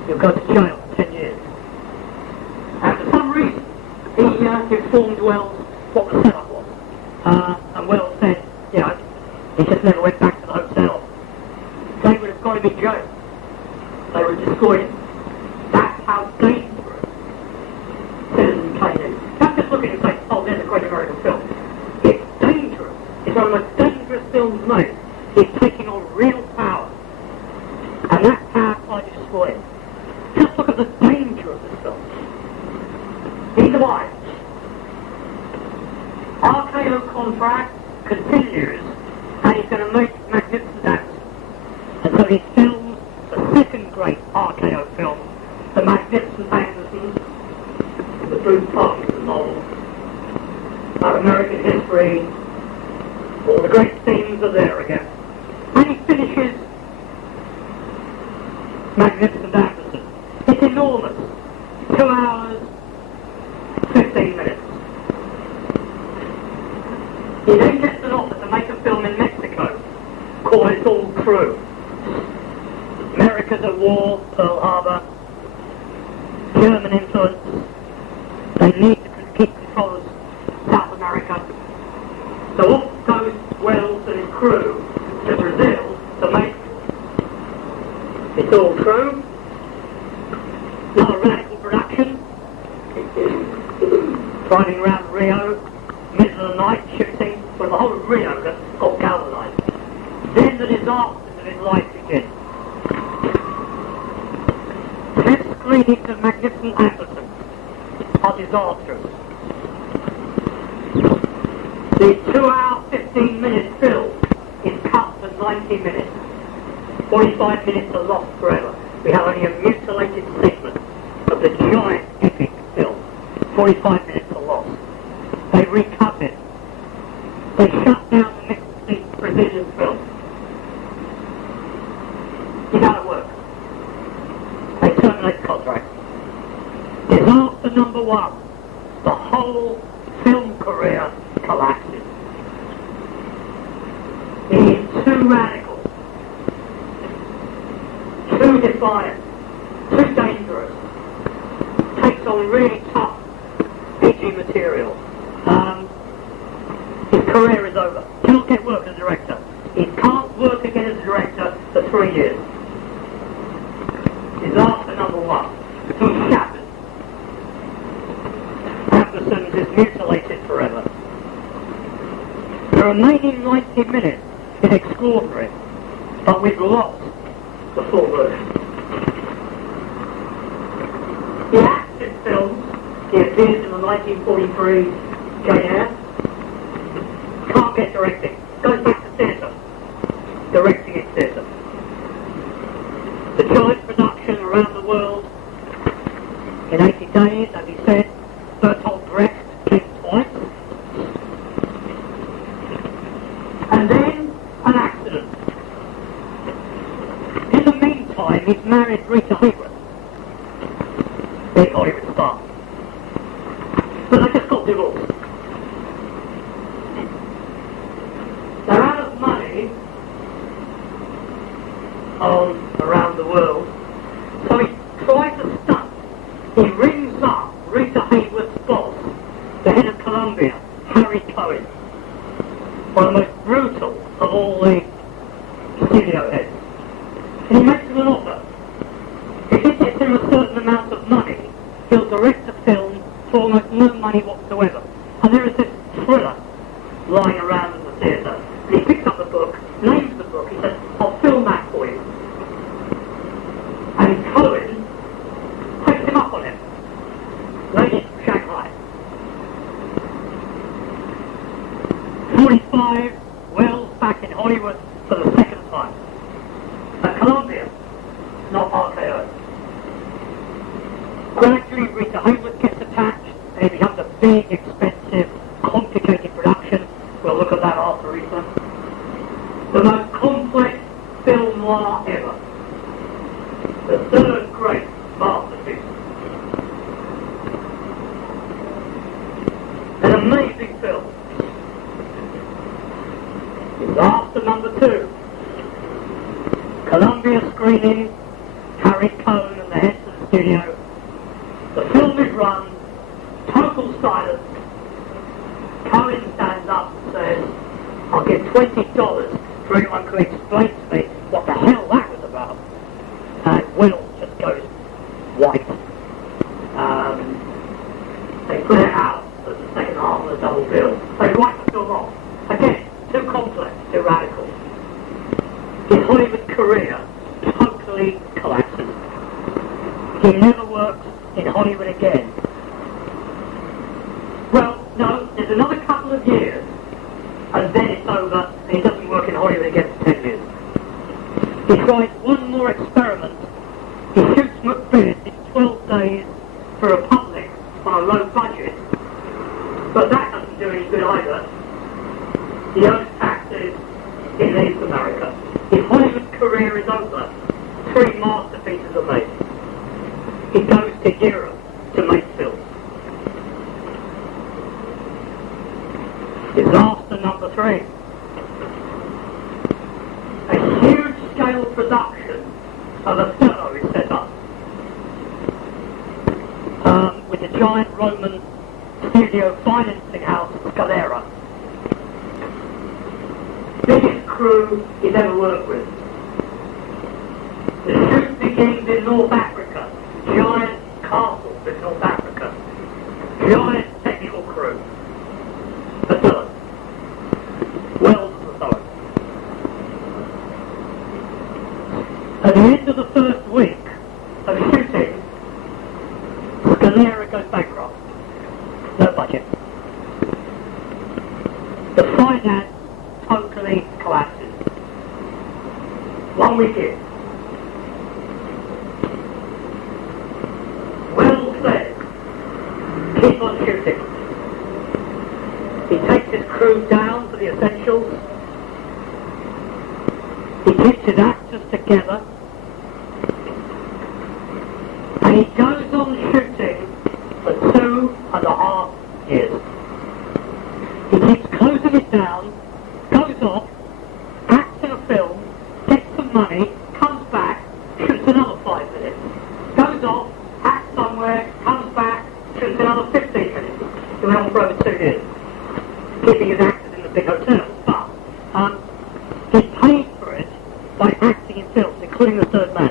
You'll go to jail for 10 years. And for some reason, he informed Wells what the setup was. And Wells said, you know, he just never went back to the hotel. They would have got him in jail. They would have destroyed him. That's how dangerous Citizen Kane is. Don't just look at it and say, oh, there's a great American film. It's dangerous. It's one of the most dangerous films made. It's taking on real power. And that power tried to destroy it. Just look at the danger of this film. He's alive. RKO contract continues, and he's going to make Magnificent Anderson. And so he films the second great RKO film, The Magnificent Anderson, the Bruce Parkinson novel, about American history. All the great themes are there again. And he finishes Magnificent Anderson. It's enormous. 2 hours, 15 minutes. He then gets an offer to make a film in Mexico called It's All True. America's at war, Pearl Harbor, German influence. They need to keep control of South America. So off goes Wells and his crew to Brazil to make It's All True. Another radical production. Driving around Rio, middle of the night, shooting, well, the whole of Rio got galvanized. Then the disasters of his life begin. Test screenings of Magnificent Anderson are disastrous. The 2 hour, 15 minute film is cut to 90 minutes. 45 minutes are lost forever. We have only a mutilated segment of the giant epic film. 45 minutes are lost. They recut it. They shut down the next precision film. It's out of work. They terminate the contract. Disaster number one. The whole film career collapses. It is too radical, too defiant, too dangerous. Takes on really tough, edgy material. His career is over. Cannot get work as a director. He can't work again as a director for 3 years. Disaster number one. He's shattered. Anderson is mutilated forever. The remaining 90 minutes is extraordinary, but we've lost the full version. He acts in films. He appears in the 1943 Jane Eyre. Can't get directing. Goes back to theatre. Directing in theatre. The joint production around the world in 80 days, as he said, Bertolt Brecht came twice. And then an accident. In the meantime, he's married Rita Hayworth, the Hollywood star. But they just got divorced. They're out of money around the world, so he tries to stunt. He rings up Rita Hayworth's boss, the head of Columbia, Harry Cohen, one of the most brutal of all the studio heads. And he makes him an offer. If he gets him a certain amount of money, he'll direct a film for almost no money whatsoever. And there is this thriller lying around in the theatre. And he picks up the book, names the book, he says, I'll film that for you. And Cohen takes him up on it. Ladies from Shanghai. 45, Wells back in Hollywood for the second time. At Columbia, not RKO. Gradually, Rita Hayworth gets attached, and it becomes a big, expensive, complicated production. We'll look at that after Rita. The most complex film noir ever. The third great masterpiece. An amazing film. Disaster number two. Columbia screening, Harry Cohen and the heads of the studio. The film is run, total silence. I'll give $20 for anyone who can explain to me what the hell that was about. And Will just goes white. They put it out as the second half of the double bill. They write the film off. Again, too complex, too radical. His Hollywood career totally collapses. He never works in Hollywood again. Well, no, there's another couple of years, and then it's over, and he doesn't work in Hollywood again for 10 years. He tries one more experiment. He shoots Macbeth in 12 days for a public on a low budget, but that doesn't do any good either. He owes taxes, he leaves America. His Hollywood career is over. 3 masterpieces are made. He goes to Europe to make films. Disaster number 3. A huge-scale production of Othello is set up. With the giant Roman studio financing house at Scalera. Biggest crew he's ever worked with. The shoot begins in North Africa. Giant castles in North Africa. Giant technical crew. Othello. Wells is Othello. At the end of the first week of shooting, Scalera goes bankrupt. No budget. The finance totally collapses. 1 week in. Wells says, keep on shooting. He takes his crew down for the essentials. He keeps his actors together. And he goes on shooting for 2.5 years. He keeps closing it down, goes off, acts in a film, gets some money, comes back, shoots another 5 minutes. Goes off, acts somewhere, comes back, shoots another 15 minutes. He went on for over 2 years. Keeping his actors in the big hotels. But he paid for it by acting in films, including The Third Man.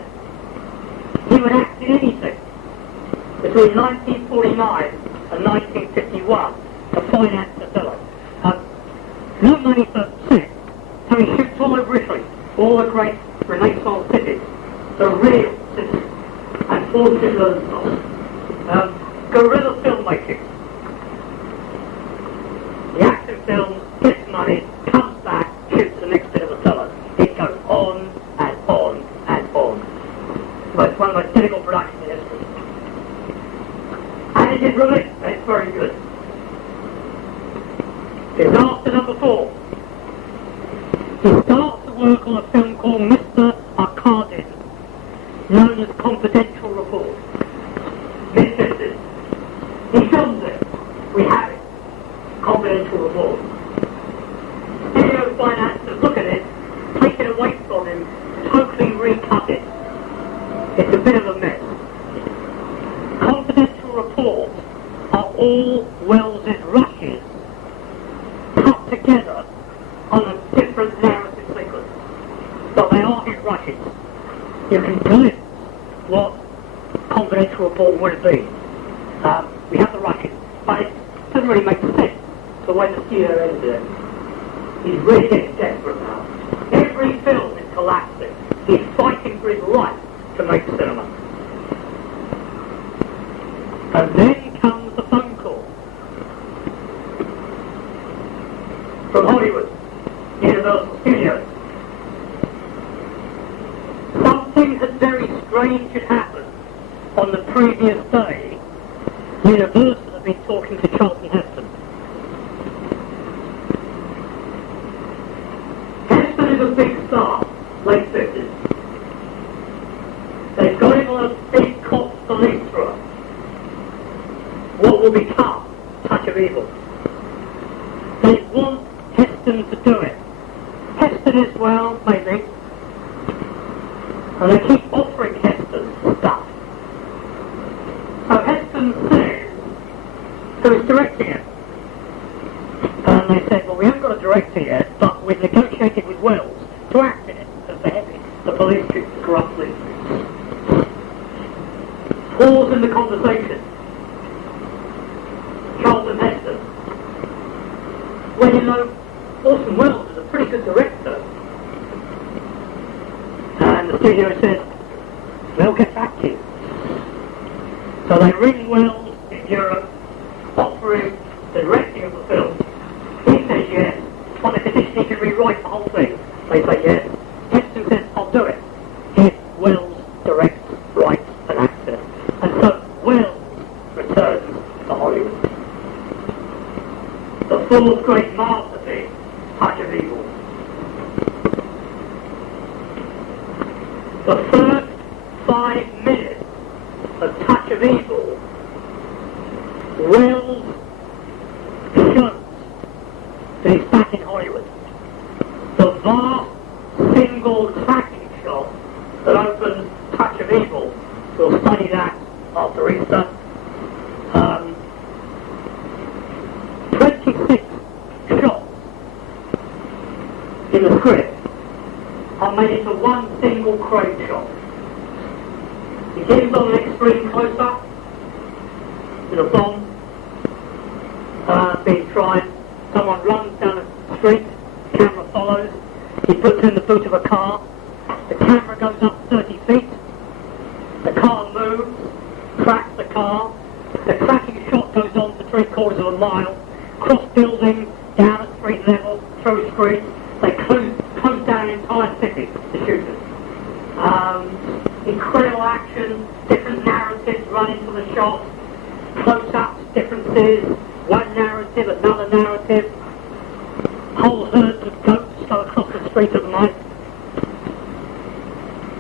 He would act in anything. Between 1949 and 1951 to finance Othello. No money for sex, so he shoots all over Italy, all the great Renaissance cities, the real cities, and forces learns guerrilla filmmaking. The action films, gets money, comes back, shoots the next bit of Othello. It goes on and on and on. But it's one of the most difficult productions in history. And it is released, and it's very good. Disaster number 4. He starts to work on a film called Mr. Arkadin, known as Confidential Report. Misses. He films it. We have it. Confidential Report. Studio financiers look at it, take it away from him, totally recut it. It's a bit of a mess. Confidential reports are all Wells's rushes cut together on a different narrative sequence. But they are his rushes. You can glimpse what Confidential Report would have been. We have the rushes, but it doesn't really make sense the way the studio ends it. He's really getting desperate now. Every film is collapsing. He's fighting for his life to make cinema. And then comes the phone call from Hollywood, Universal Studios. Something had very strange had happened. On the previous day, Universal had been talking to Charlton Heston. Heston is a big star, late 50s. They've got him on a big cop police tour. What will become Touch of Evil? They want Heston to do it. Heston is, well, maybe. And they keep offering Heston stuff. So Heston says, who's directing it? And they said, well, we haven't got a director yet, but Orson Welles to act in it as the head of the police chief, the corrupt police chief. Pause in the conversation. Charlton Heston. Well, you know, Orson Welles is a pretty good director. And the studio said, we'll get back to you. So they ring Welles in Europe, offer him the directing of the film. He says yes. On the condition he can rewrite the whole thing. They say yes. Heston says, I'll do it. If Welles directs, writes, and acts in it. And so Welles returns to Hollywood. The fourth great masterpiece, Touch of Evil. The first 5 minutes of Touch of Evil, Welles shows that he's back in Hollywood. The vast single tracking shot that opens Touch of Evil, we'll study that after Easter. 26 shots in the script are made into one single crane shot. It begins on an extreme close-up with a bomb being tried. Someone runs down a street, the camera follows, he puts in the boot of a car, the camera goes up 30 feet, the car moves, tracks the car, the tracking shot goes on for 3/4 of a mile, cross buildings, down at street level, through streets, they close down entire cities to shoot it. Incredible action, different narratives run into the shots, close-ups, differences, one narrative, another narrative, whole herds of goats go across the street at night.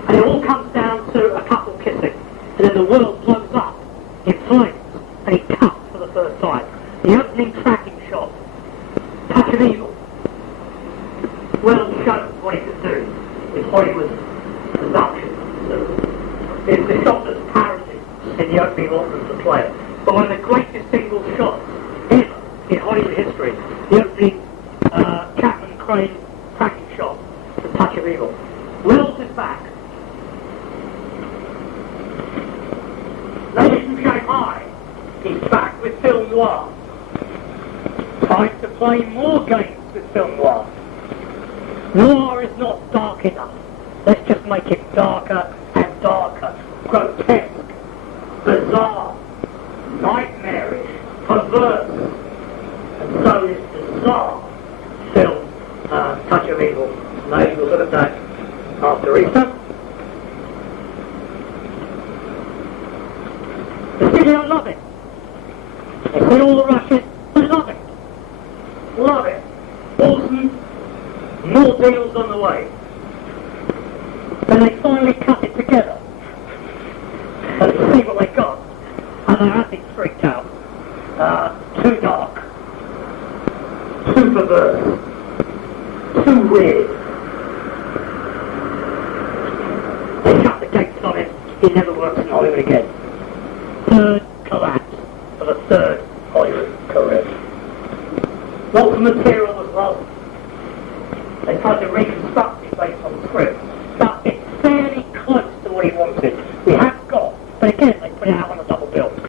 And it all comes down to a couple kissing. And then the world blows up in flames, and he cuts for the first time. The opening tracking shot, Touch of Evil. Wells shows what he could do with Hollywood production. It's the shot that's parodied in the opening order of the play. But one of the greatest single shots ever in Hollywood history, the opening Chapman Crane tracking shot, the Touch of Evil. Wells is back. Ladies from Shanghai, he's back with film noir. Time to play more games with film noir. Noir is not dark enough. Let's just make it darker and darker. Grotesque, bizarre, nightmarish, perverse. And so is bizarre film Touch of Evil. Maybe we'll look at that after Easter. The studio love it. They see all the rushes, they love it. Love it. Orson, more deals on the way. Then they finally cut it together. And to see what they got. And they're actually freaked out. Too dark. Too perverse. Too weird. They shut the gates on him. He never works in Hollywood again. Third collapse of a third Hollywood career. Lots of material was lost. They tried to reconstruct